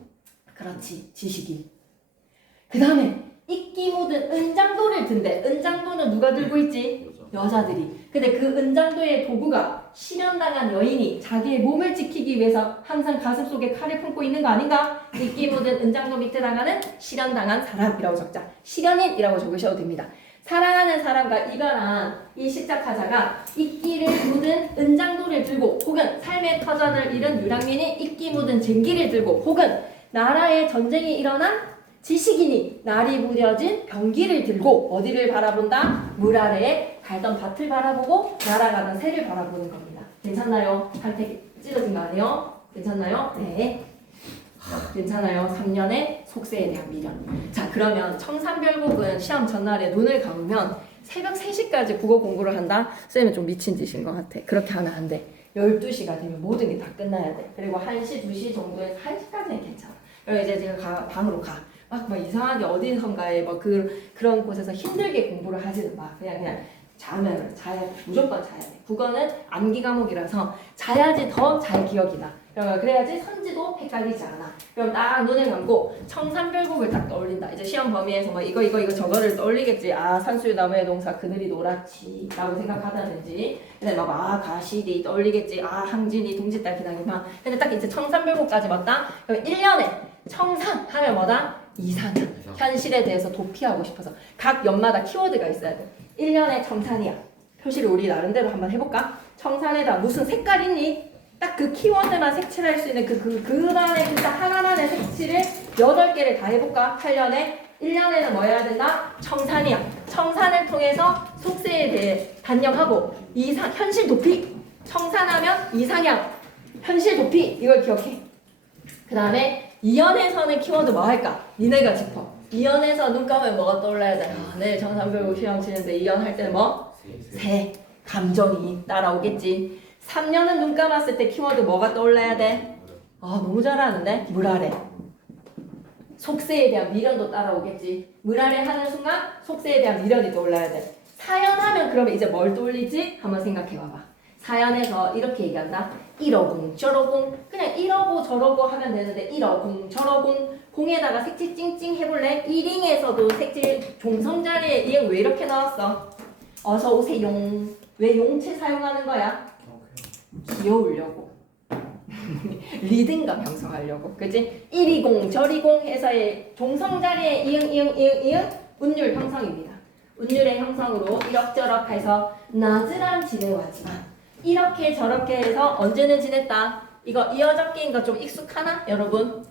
그렇지, 지식인. 그 다음에 익기 묻은 은장도를 든대. 은장도는 누가 들고 있지? 여자들이. 근데 그 은장도의 도구가 실현당한 여인이 자기의 몸을 지키기 위해서 항상 가슴 속에 칼을 품고 있는 거 아닌가? 익기 묻은 은장도 밑에다가는 실현당한 사람이라고 적자. 실현인이라고 적으셔도 됩니다. 사랑하는 사람과 이별한 이 시작하자가 익기를 묻은 은장도를 들고 혹은 삶의 터전을 잃은 유랑민이 익기 묻은 쟁기를 들고 혹은 나라에 전쟁이 일어난 지식인이 날이 무뎌진 병기를 들고 어디를 바라본다? 물 아래에 갈던 밭을 바라보고 날아가던 새를 바라보는 겁니다. 괜찮나요? 한택 찢어진 거 아니에요? 괜찮나요? 네. 괜찮아요. 3년의 속세에 대한 미련. 자, 그러면 청산별곡은 시험 전날에 눈을 감으면 새벽 3시까지 국어 공부를 한다? 쌤은 좀 미친 짓인 것 같아. 그렇게 하면 안 돼. 12시가 되면 모든 게 다 끝나야 돼. 그리고 1시, 2시 정도에 1시까지는 괜찮아. 그럼 이제 제가 방으로 가. 막 이상하게 어디선가에 그런 곳에서 힘들게 공부를 하지는 마. 그냥 자야 돼. 무조건 자야 돼. 국어는 암기 과목이라서 자야지 더 잘 기억이 나. 그래야지 선지도 헷갈리지 않아. 그럼 딱 눈을 감고 청산별곡을 딱 떠올린다. 이제 시험 범위에서 뭐 이거 저거를 떠올리겠지. 아, 산수유 나무의 동사 그늘이 노랗지 라고 생각하다든지. 근데 가시리 떠올리겠지. 아, 항진이 동짓달 기나기만. 근데 딱 이제 청산별곡까지 맞다. 그럼 1년에 청산 하면 뭐다? 이상형. 현실에 대해서 도피하고 싶어서 각 연마다 키워드가 있어야 돼. 1년에 청산이야. 표시를 우리 나름대로 한번 해볼까? 청산에다 무슨 색깔 있니? 딱 그 키워드만 색칠할 수 있는 그 안에 진짜 하나만의 색칠을 8개를 다 해볼까? 8년에 1년에는 뭐 해야 된다? 청산이야. 청산을 통해서 속세에 대해 단념하고 현실 도피. 청산하면 이상향, 현실 도피. 이걸 기억해. 그 다음에 이연에서는 키워드 뭐 할까? 니네가 짚어. 이연에서 눈 감으면 뭐가 떠올라야 돼? 내일 청산별곡 시험 치는데 이연 할 때는 뭐? 새. 감정이 따라오겠지. 3년은 눈 감았을 때 키워드 뭐가 떠올라야 돼? 너무 잘하는데? 물 아래. 속세에 대한 미련도 따라오겠지. 물 아래 하는 순간 속세에 대한 미련이 떠올라야 돼. 사연하면 그러면 이제 뭘 떠올리지? 한번 생각해봐봐. 사연에서 이렇게 얘기한다. 이러공 저러공. 그냥 이러고 저러고 하면 되는데 이러공 저러공. 공에다가 색칠 찡찡 해볼래? 이링에서도 색칠 종성자리에 이응 왜 이렇게 나왔어? 어서 오세요. 왜 용체 사용하는 거야? 귀여우려고. 리듬감 형성하려고. 그치? 이리공 저리공 해서의 종성자리에 이응 운율 형성입니다. 운율의 형성으로 이럭저럭 해서 나즈랑 지내왔지만 이렇게 저렇게 해서 언제는 지냈다. 이거 이어적기인 거 좀 익숙하나? 여러분?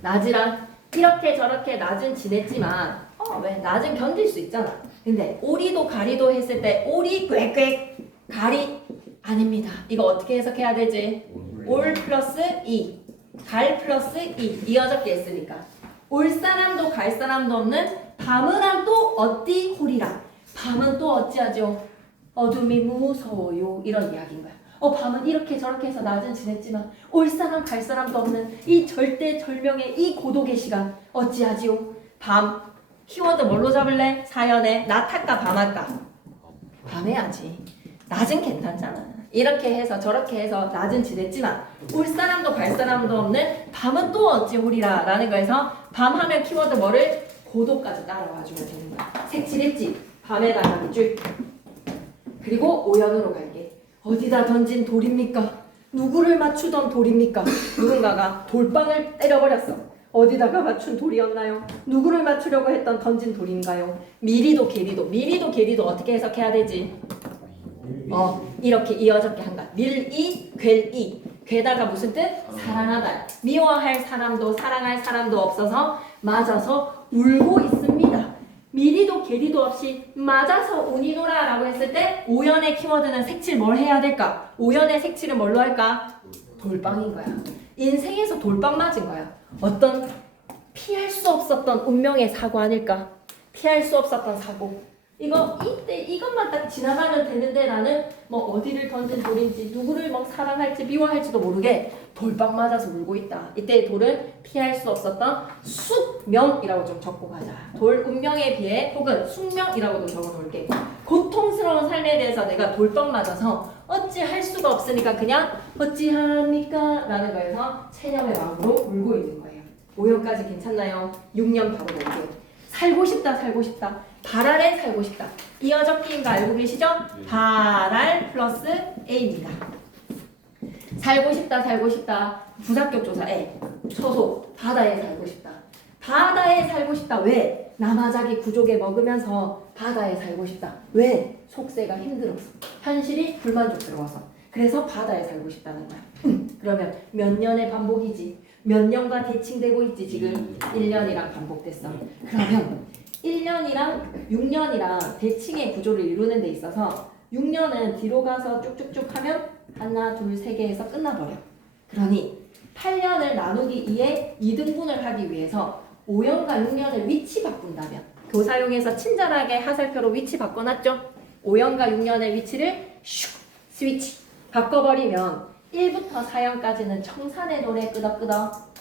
낮이랑 이렇게 저렇게 낮은 지냈지만 왜? 낮은 견딜 수 있잖아. 근데 오리도 가리도 했을 때 오리 꽥꽥 가리 아닙니다. 이거 어떻게 해석해야 되지? 올 플러스 이. 갈 플러스 이어졌게 했으니까 올 사람도 갈 사람도 없는 밤은 또 어디 홀이라. 밤은 또 어찌하죠? 어둠이 무서워요. 이런 이야기인 거야. 밤은 이렇게 저렇게 해서 낮은 지냈지만 올 사람 갈 사람도 없는 이 절대절명의 이 고독의 시간 어찌하지요? 밤. 키워드 뭘로 잡을래? 사연에 낮 할까 밤 할까? 밤 해야지. 낮은 괜찮잖아. 이렇게 해서 저렇게 해서 낮은 지냈지만 올 사람도 갈 사람도 없는 밤은 또 어찌 홀이라 라는 거에서 밤 하면 키워드 뭐를? 고독까지 따라와 주면 되는 거야. 색칠했지? 밤에다가 밑줄. 그리고 오연으로 갈게. 어디다 던진 돌입니까? 누구를 맞추던 돌입니까? 누군가가 돌빵을 때려버렸어. 어디다가 맞춘 돌이었나요? 누구를 맞추려고 했던 던진 돌인가요? 미리도 게리도 어떻게 해석해야 되지? 이렇게 이어졌게 한 거야. 밀이, 괴이. 괴다가 무슨 뜻? 사랑하다. 미워할 사람도 사랑할 사람도 없어서 맞아서 울고 있습니다. 미리도 게리도 없이 맞아서 운이노라 라고 했을 때 오연의 키워드는 색칠 뭘 해야 될까? 오연의 색칠은 뭘로 할까? 돌빵인 거야. 인생에서 돌빵 맞은 거야. 어떤 피할 수 없었던 운명의 사고 아닐까? 피할 수 없었던 사고. 이때 이것만 딱 지나가면 되는데 나는 뭐 어디를 던진 돌인지 누구를 뭐 사랑할지 미워할지도 모르게 돌빵 맞아서 울고 있다. 이때의 돌은 피할 수 없었던 숙명이라고 좀 적고 가자. 돌 운명에 비해 혹은 숙명이라고도 적어놓을게. 고통스러운 삶에 대해서 내가 돌빵 맞아서 어찌 할 수가 없으니까 그냥 어찌합니까? 라는 거에서 체념의 마음으로 울고 있는 거예요. 5년까지 괜찮나요? 6년 바로 볼게요. 살고 싶다. 발알에 살고 싶다. 이어적기인 거 알고 계시죠? 발알 플러스 A입니다. 살고 싶다. 부사격 조사 A. 초소. 바다에 살고 싶다. 바다에 살고 싶다. 왜? 남아자기 구조개 먹으면서 바다에 살고 싶다. 왜? 속세가 힘들어서. 현실이 불만족스러워서. 그래서 바다에 살고 싶다는 거야. 그러면 몇 년의 반복이지? 몇 년과 대칭되고 있지 지금? 1년이랑 반복됐어. 그러면 1년이랑 6년이랑 대칭의 구조를 이루는 데 있어서 6년은 뒤로 가서 쭉쭉쭉 하면 하나, 둘, 세 개 해서 끝나버려. 그러니 8년을 나누기 2에 2등분을 하기 위해서 5년과 6년을 위치 바꾼다면 교사용에서 친절하게 하살표로 위치 바꿔놨죠? 5년과 6년의 위치를 슉 스위치 바꿔버리면 1부터 4년까지는 청산의 노래 끄덕끄덕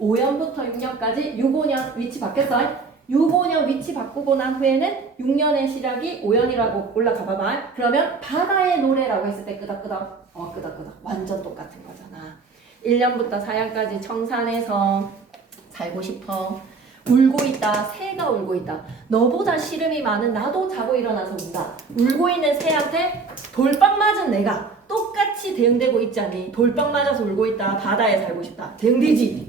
5년부터 6년까지 6~5년 위치 바뀌었어? 6~5년 위치 바꾸고 난 후에는 6년의 시작이 5년이라고 올라가 봐봐. 그러면 바다의 노래라고 했을 때 끄덕끄덕 끄덕끄덕 완전 똑같은 거잖아. 1년부터 4년까지 청산에서 살고 싶어. 울고 있다. 새가 울고 있다. 너보다 시름이 많은 나도 자고 일어나서 운다. 울고 있는 새한테 돌빵 맞은 내가 똑같이 대응되고 있지 않니? 돌빵 맞아서 울고 있다. 바다에 살고 싶다. 대응되지?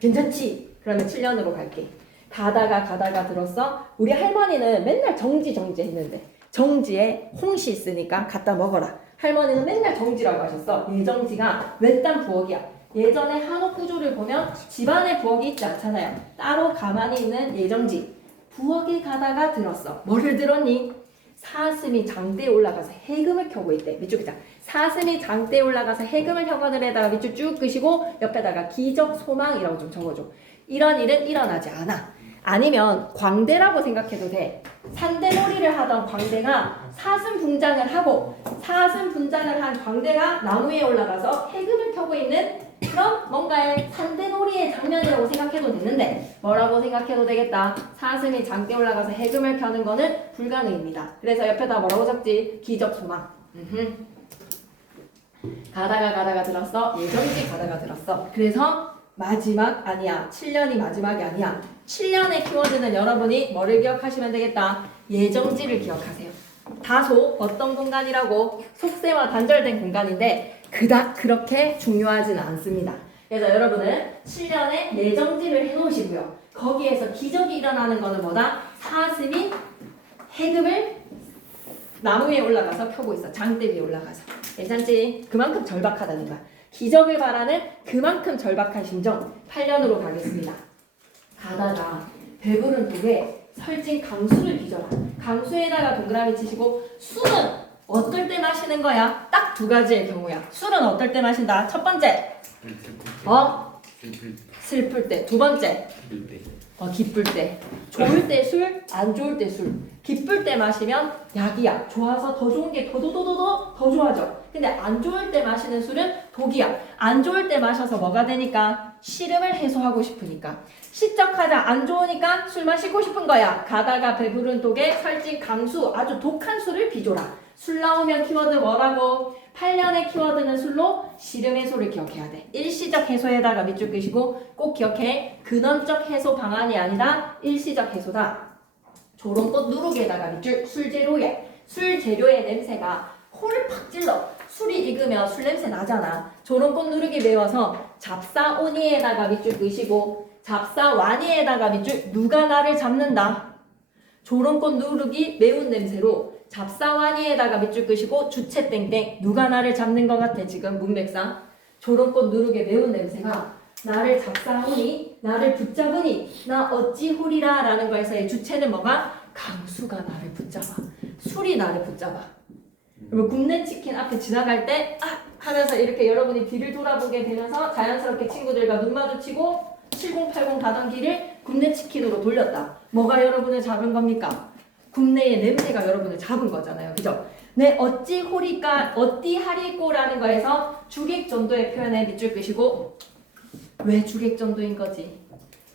괜찮지? 그러면 7년으로 갈게. 가다가 들었어? 우리 할머니는 맨날 정지 했는데 정지에 홍시 있으니까 갖다 먹어라. 할머니는 맨날 정지라고 하셨어. 예정지가 외딴 부엌이야. 예전에 한옥 구조를 보면 집안에 부엌이 있지 않잖아요. 따로 가만히 있는 예정지. 부엌에 가다가 들었어. 뭐를 들었니? 사슴이 장대에 올라가서 해금을 켜고 있대. 밑줄 끄자. 사슴이 장대에 올라가서 해금을 켜고는에다가 밑줄 쭉 끄시고 옆에다가 기적 소망이라고 좀 적어줘. 이런 일은 일어나지 않아. 아니면 광대라고 생각해도 돼. 산대놀이를 하던 광대가 사슴 분장을 하고 사슴 분장을 한 광대가 나무에 올라가서 해금을 켜고 있는 그런 뭔가의 산대놀이의 장면이라고 생각해도 되는데 뭐라고 생각해도 되겠다. 사슴이 장대에 올라가서 해금을 켜는 거는 불가능입니다. 그래서 옆에다 뭐라고 적지? 기적 소망. 가다가 들었어. 예정지 가다가 들었어. 그래서 마지막 아니야. 7년이 마지막이 아니야. 7년의 키워드는 여러분이 뭐를 기억하시면 되겠다. 예정지를 기억하세요. 다소 어떤 공간이라고 속세와 단절된 공간인데 그닥 그렇게 중요하지는 않습니다. 그래서 여러분은 7년의 예정지를 해놓으시고요. 거기에서 기적이 일어나는 거는 뭐다? 사슴이 해금을 나무 위에 올라가서 펴고 있어. 장대 위에 올라가서. 괜찮지? 그만큼 절박하다는 거야. 기적을 바라는 그만큼 절박한 심정. 8년으로 가겠습니다. 가다가 배부른 독에 설진 강수를 빚어라. 강수에다가 동그라미 치시고 술은 어떨 때 마시는 거야? 딱 두 가지의 경우야. 술은 어떨 때 마신다? 첫 번째 슬플 때. 두 번째. 기쁠 때. 기쁠 때. 좋을 때 술, 안 좋을 때 술. 기쁠 때 마시면 약이야. 좋아서 더 좋은 게 더 좋아져. 근데 안 좋을 때 마시는 술은 독이야. 안 좋을 때 마셔서 뭐가 되니까? 시름을 해소하고 싶으니까. 시적하자 안 좋으니까 술 마시고 싶은 거야. 가다가 배부른 독에 살찐 강수, 아주 독한 술을 비줘라. 술 나오면 키워드 뭐라고? 8년의 키워드는 술로 시름 해소를 기억해야 돼. 일시적 해소에다가 밑줄 끄시고 꼭 기억해. 근원적 해소 방안이 아니라 일시적 해소다. 조롱꽃 누룩에다가 밑줄 술 재료에. 술 재료의 냄새가 코를 팍 찔러. 술이 익으면 술 냄새 나잖아. 조롱꽃 누룩이 매워서 잡사오니에다가 밑줄 끄시고 잡사와니에다가 밑줄 누가 나를 잡는다. 조롱꽃 누룩이 매운 냄새로 잡사와니에다가 밑줄 끄시고 주체 땡땡 누가 나를 잡는 것 같아 지금 문맥상. 조롱꽃 누룩의 매운 냄새가 나를 잡사오니 나를 붙잡으니 나 어찌 홀이라 라는 거에서의 주체는 뭐가? 강수가 나를 붙잡아. 술이 나를 붙잡아. 그리고 굽는 치킨 앞에 지나갈 때 하면서 이렇게 여러분이 뒤를 돌아보게 되면서 자연스럽게 친구들과 눈 마주치고 7080 가던 길을 굽는 치킨으로 돌렸다. 뭐가 여러분을 잡은 겁니까? 굽내의 냄새가 여러분을 잡은 거잖아요. 그죠? 네, 어찌 호리까 어띠 하리꼬라는 거에서 주객전도의 표현에 밑줄 끄시고 왜 주객전도인 거지?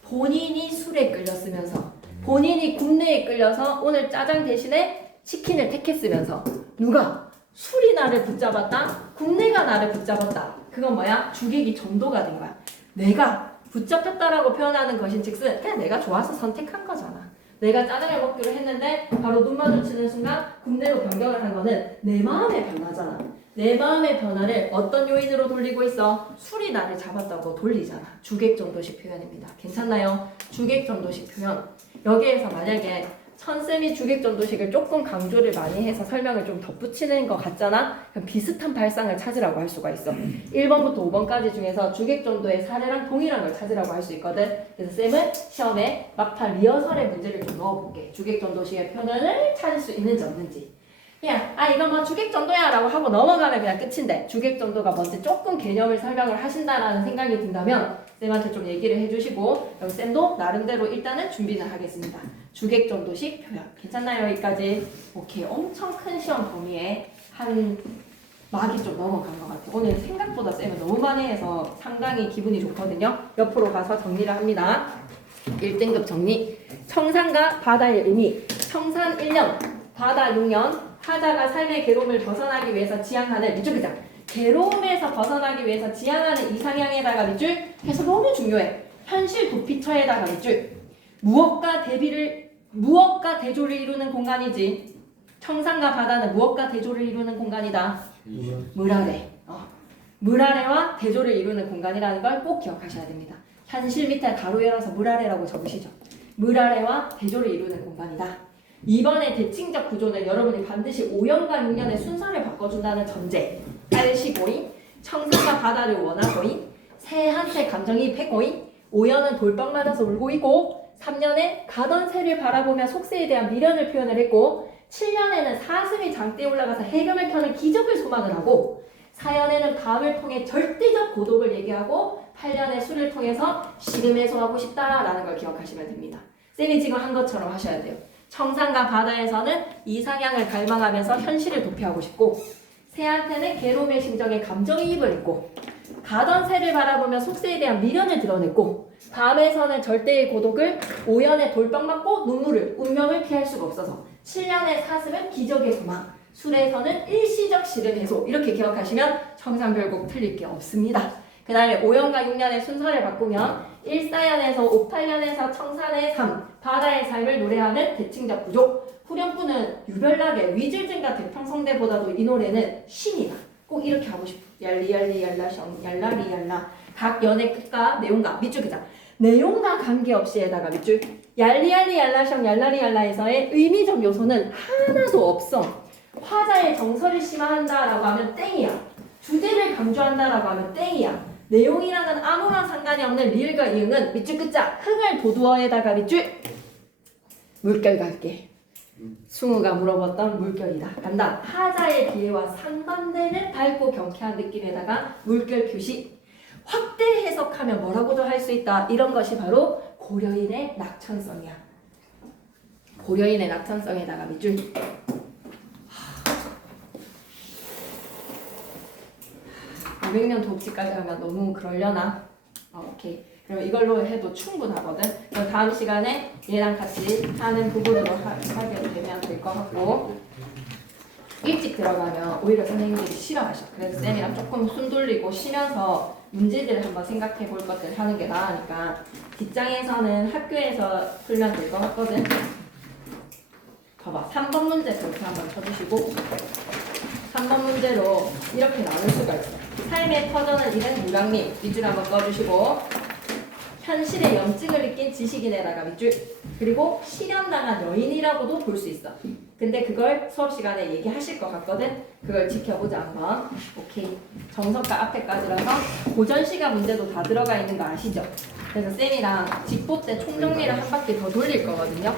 본인이 술에 끌렸으면서 본인이 굽내에 끌려서 오늘 짜장 대신에 치킨을 택했으면서 누가? 술이 나를 붙잡았다? 굽내가 나를 붙잡았다. 그건 뭐야? 주객이 전도가 된 거야. 내가 붙잡혔다라고 표현하는 것인즉슨 그냥 내가 좋아서 선택한 거잖아. 내가 짜장을 먹기로 했는데 바로 눈 마주치는 순간 굽내로 변경을 한 거는 내 마음의 변화잖아. 내 마음의 변화를 어떤 요인으로 돌리고 있어? 술이 나를 잡았다고 돌리잖아. 주객전도식 표현입니다. 괜찮나요? 주객전도식 표현. 여기에서 만약에 천쌤이 주객전도식을 조금 강조를 많이 해서 설명을 좀 덧붙이는 것 같잖아? 그럼 비슷한 발상을 찾으라고 할 수가 있어. 1번부터 5번까지 중에서 주객전도의 사례랑 동일한 걸 찾으라고 할 수 있거든. 그래서 쌤은 시험에 막판 리허설의 문제를 좀 넣어볼게. 주객전도식의 표현을 찾을 수 있는지 없는지. 그냥 이건 뭐 주객전도야 라고 하고 넘어가면 그냥 끝인데 주객전도가 뭔지 조금 개념을 설명을 하신다라는 생각이 든다면 쌤한테 좀 얘기를 해주시고 그럼 쌤도 나름대로 일단은 준비는 하겠습니다. 주객전도식 표현 괜찮나요? 여기까지? 오케이. 엄청 큰 시험 범위에 한 막이 좀 넘어간 것 같아요. 오늘 생각보다 쌤은 너무 많이 해서 상당히 기분이 좋거든요. 옆으로 가서 정리를 합니다. 1등급 정리. 청산과 바다의 의미. 청산 1년, 바다 6년. 하자가 삶의 괴로움을 벗어나기 위해서 지향하는 밑줄 그자. 괴로움에서 벗어나기 위해서 지향하는 이상향에다가 밑줄 해서 너무 중요해. 현실 도피처에다가 밑줄. 무엇과 대조를 이루는 공간이지. 청산과 바다는 무엇과 대조를 이루는 공간이다. 물 아래. 물 아래와 대조를 이루는 공간이라는 걸 꼭 기억하셔야 됩니다. 현실 밑에 가로 열어서 물 아래라고 적으시죠. 물 아래와 대조를 이루는 공간이다. 이번에 대칭적 구조는 여러분이 반드시 5년과 6년의 순서를 바꿔준다는 전제 알시고잉. 청산과 바다를 원하고잉. 새한테 감정이입했고잉. 5년은 돌빵 맞아서 울고 있고 3년에 가던 새를 바라보며 속세에 대한 미련을 표현을 했고 7년에는 사슴이 장대에 올라가서 해금을 켜는 기적을 소망을 하고 4년에는 밤을 통해 절대적 고독을 얘기하고 8년에 술을 통해서 시름 해소하고 싶다라는 걸 기억하시면 됩니다. 쌤이 지금 한 것처럼 하셔야 돼요. 청산과 바다에서는 이상향을 갈망하면서 현실을 도피하고 싶고 새한테는 괴로움의 심정에 감정이입을 했고 가던 새를 바라보며 속세에 대한 미련을 드러냈고 밤에서는 절대의 고독을 5년에 돌빵 맞고 눈물을 운명을 피할 수가 없어서 7년의 사슴은 기적의 소망 술에서는 일시적 시름 해소 이렇게 기억하시면 청산 결국 틀릴 게 없습니다. 그 다음에 5년과 6년의 순서를 바꾸면 1사연에서 5,8년에서 청산의 삶, 바다의 삶을 노래하는 대칭적 구조. 후렴구는 유별나게 위즐증과 대평성대보다도 이 노래는 신이다. 꼭 이렇게 하고 싶어. 얄리얄리 얄라셩 얄라리 얄라. 각 연의 끝과 내용과 밑줄 그자. 내용과 관계없이에다가 밑줄. 얄리얄리 얄라셩 얄라리 얄라에서의 의미적 요소는 하나도 없어. 화자의 정서를 심화한다라고 하면 땡이야. 주제를 강조한다라고 하면 땡이야. 내용이랑은 아무런 상관이 없는 리을과 이응은 밑줄 끝자 흥을 도두어에다가 밑줄 물결 갈게. 승우가 물어봤던 물결이다. 간다. 하자의 비애와 상반되는 밝고 경쾌한 느낌에다가 물결 표시. 확대 해석하면 뭐라고도 할 수 있다. 이런 것이 바로 고려인의 낙천성이야. 고려인의 낙천성에다가 밑줄. 500년 돕지까지 하면 너무 그러려나? 오케이. 그럼 이걸로 해도 충분하거든. 그럼 다음 시간에 얘랑 같이 하는 부분으로 하게 되면 될 것 같고, 일찍 들어가면 오히려 선생님들이 싫어하셔. 그래서 쌤이랑 조금 숨 돌리고 쉬면서 문제들을 한번 생각해 볼 것들 하는 게 나으니까 뒷장에서는 학교에서 풀면 될 것 같거든. 봐봐. 3번 문제부터 한번 쳐주시고, 3번 문제로 이렇게 나눌 수가 있어. 삶의 터전을 잃은 유랑님 밑줄 한번 꺼주시고, 현실의 염증을 느낀 지식인에다가 밑줄, 그리고 실현당한 여인이라고도 볼 수 있어. 근데 그걸 수업 시간에 얘기하실 것 같거든. 그걸 지켜보자 한번. 오케이. 정석과 앞에까지라서 고전 시간 문제도 다 들어가 있는 거 아시죠? 그래서 쌤이랑 직보 때 총정리를 한 바퀴 더 돌릴 거거든요.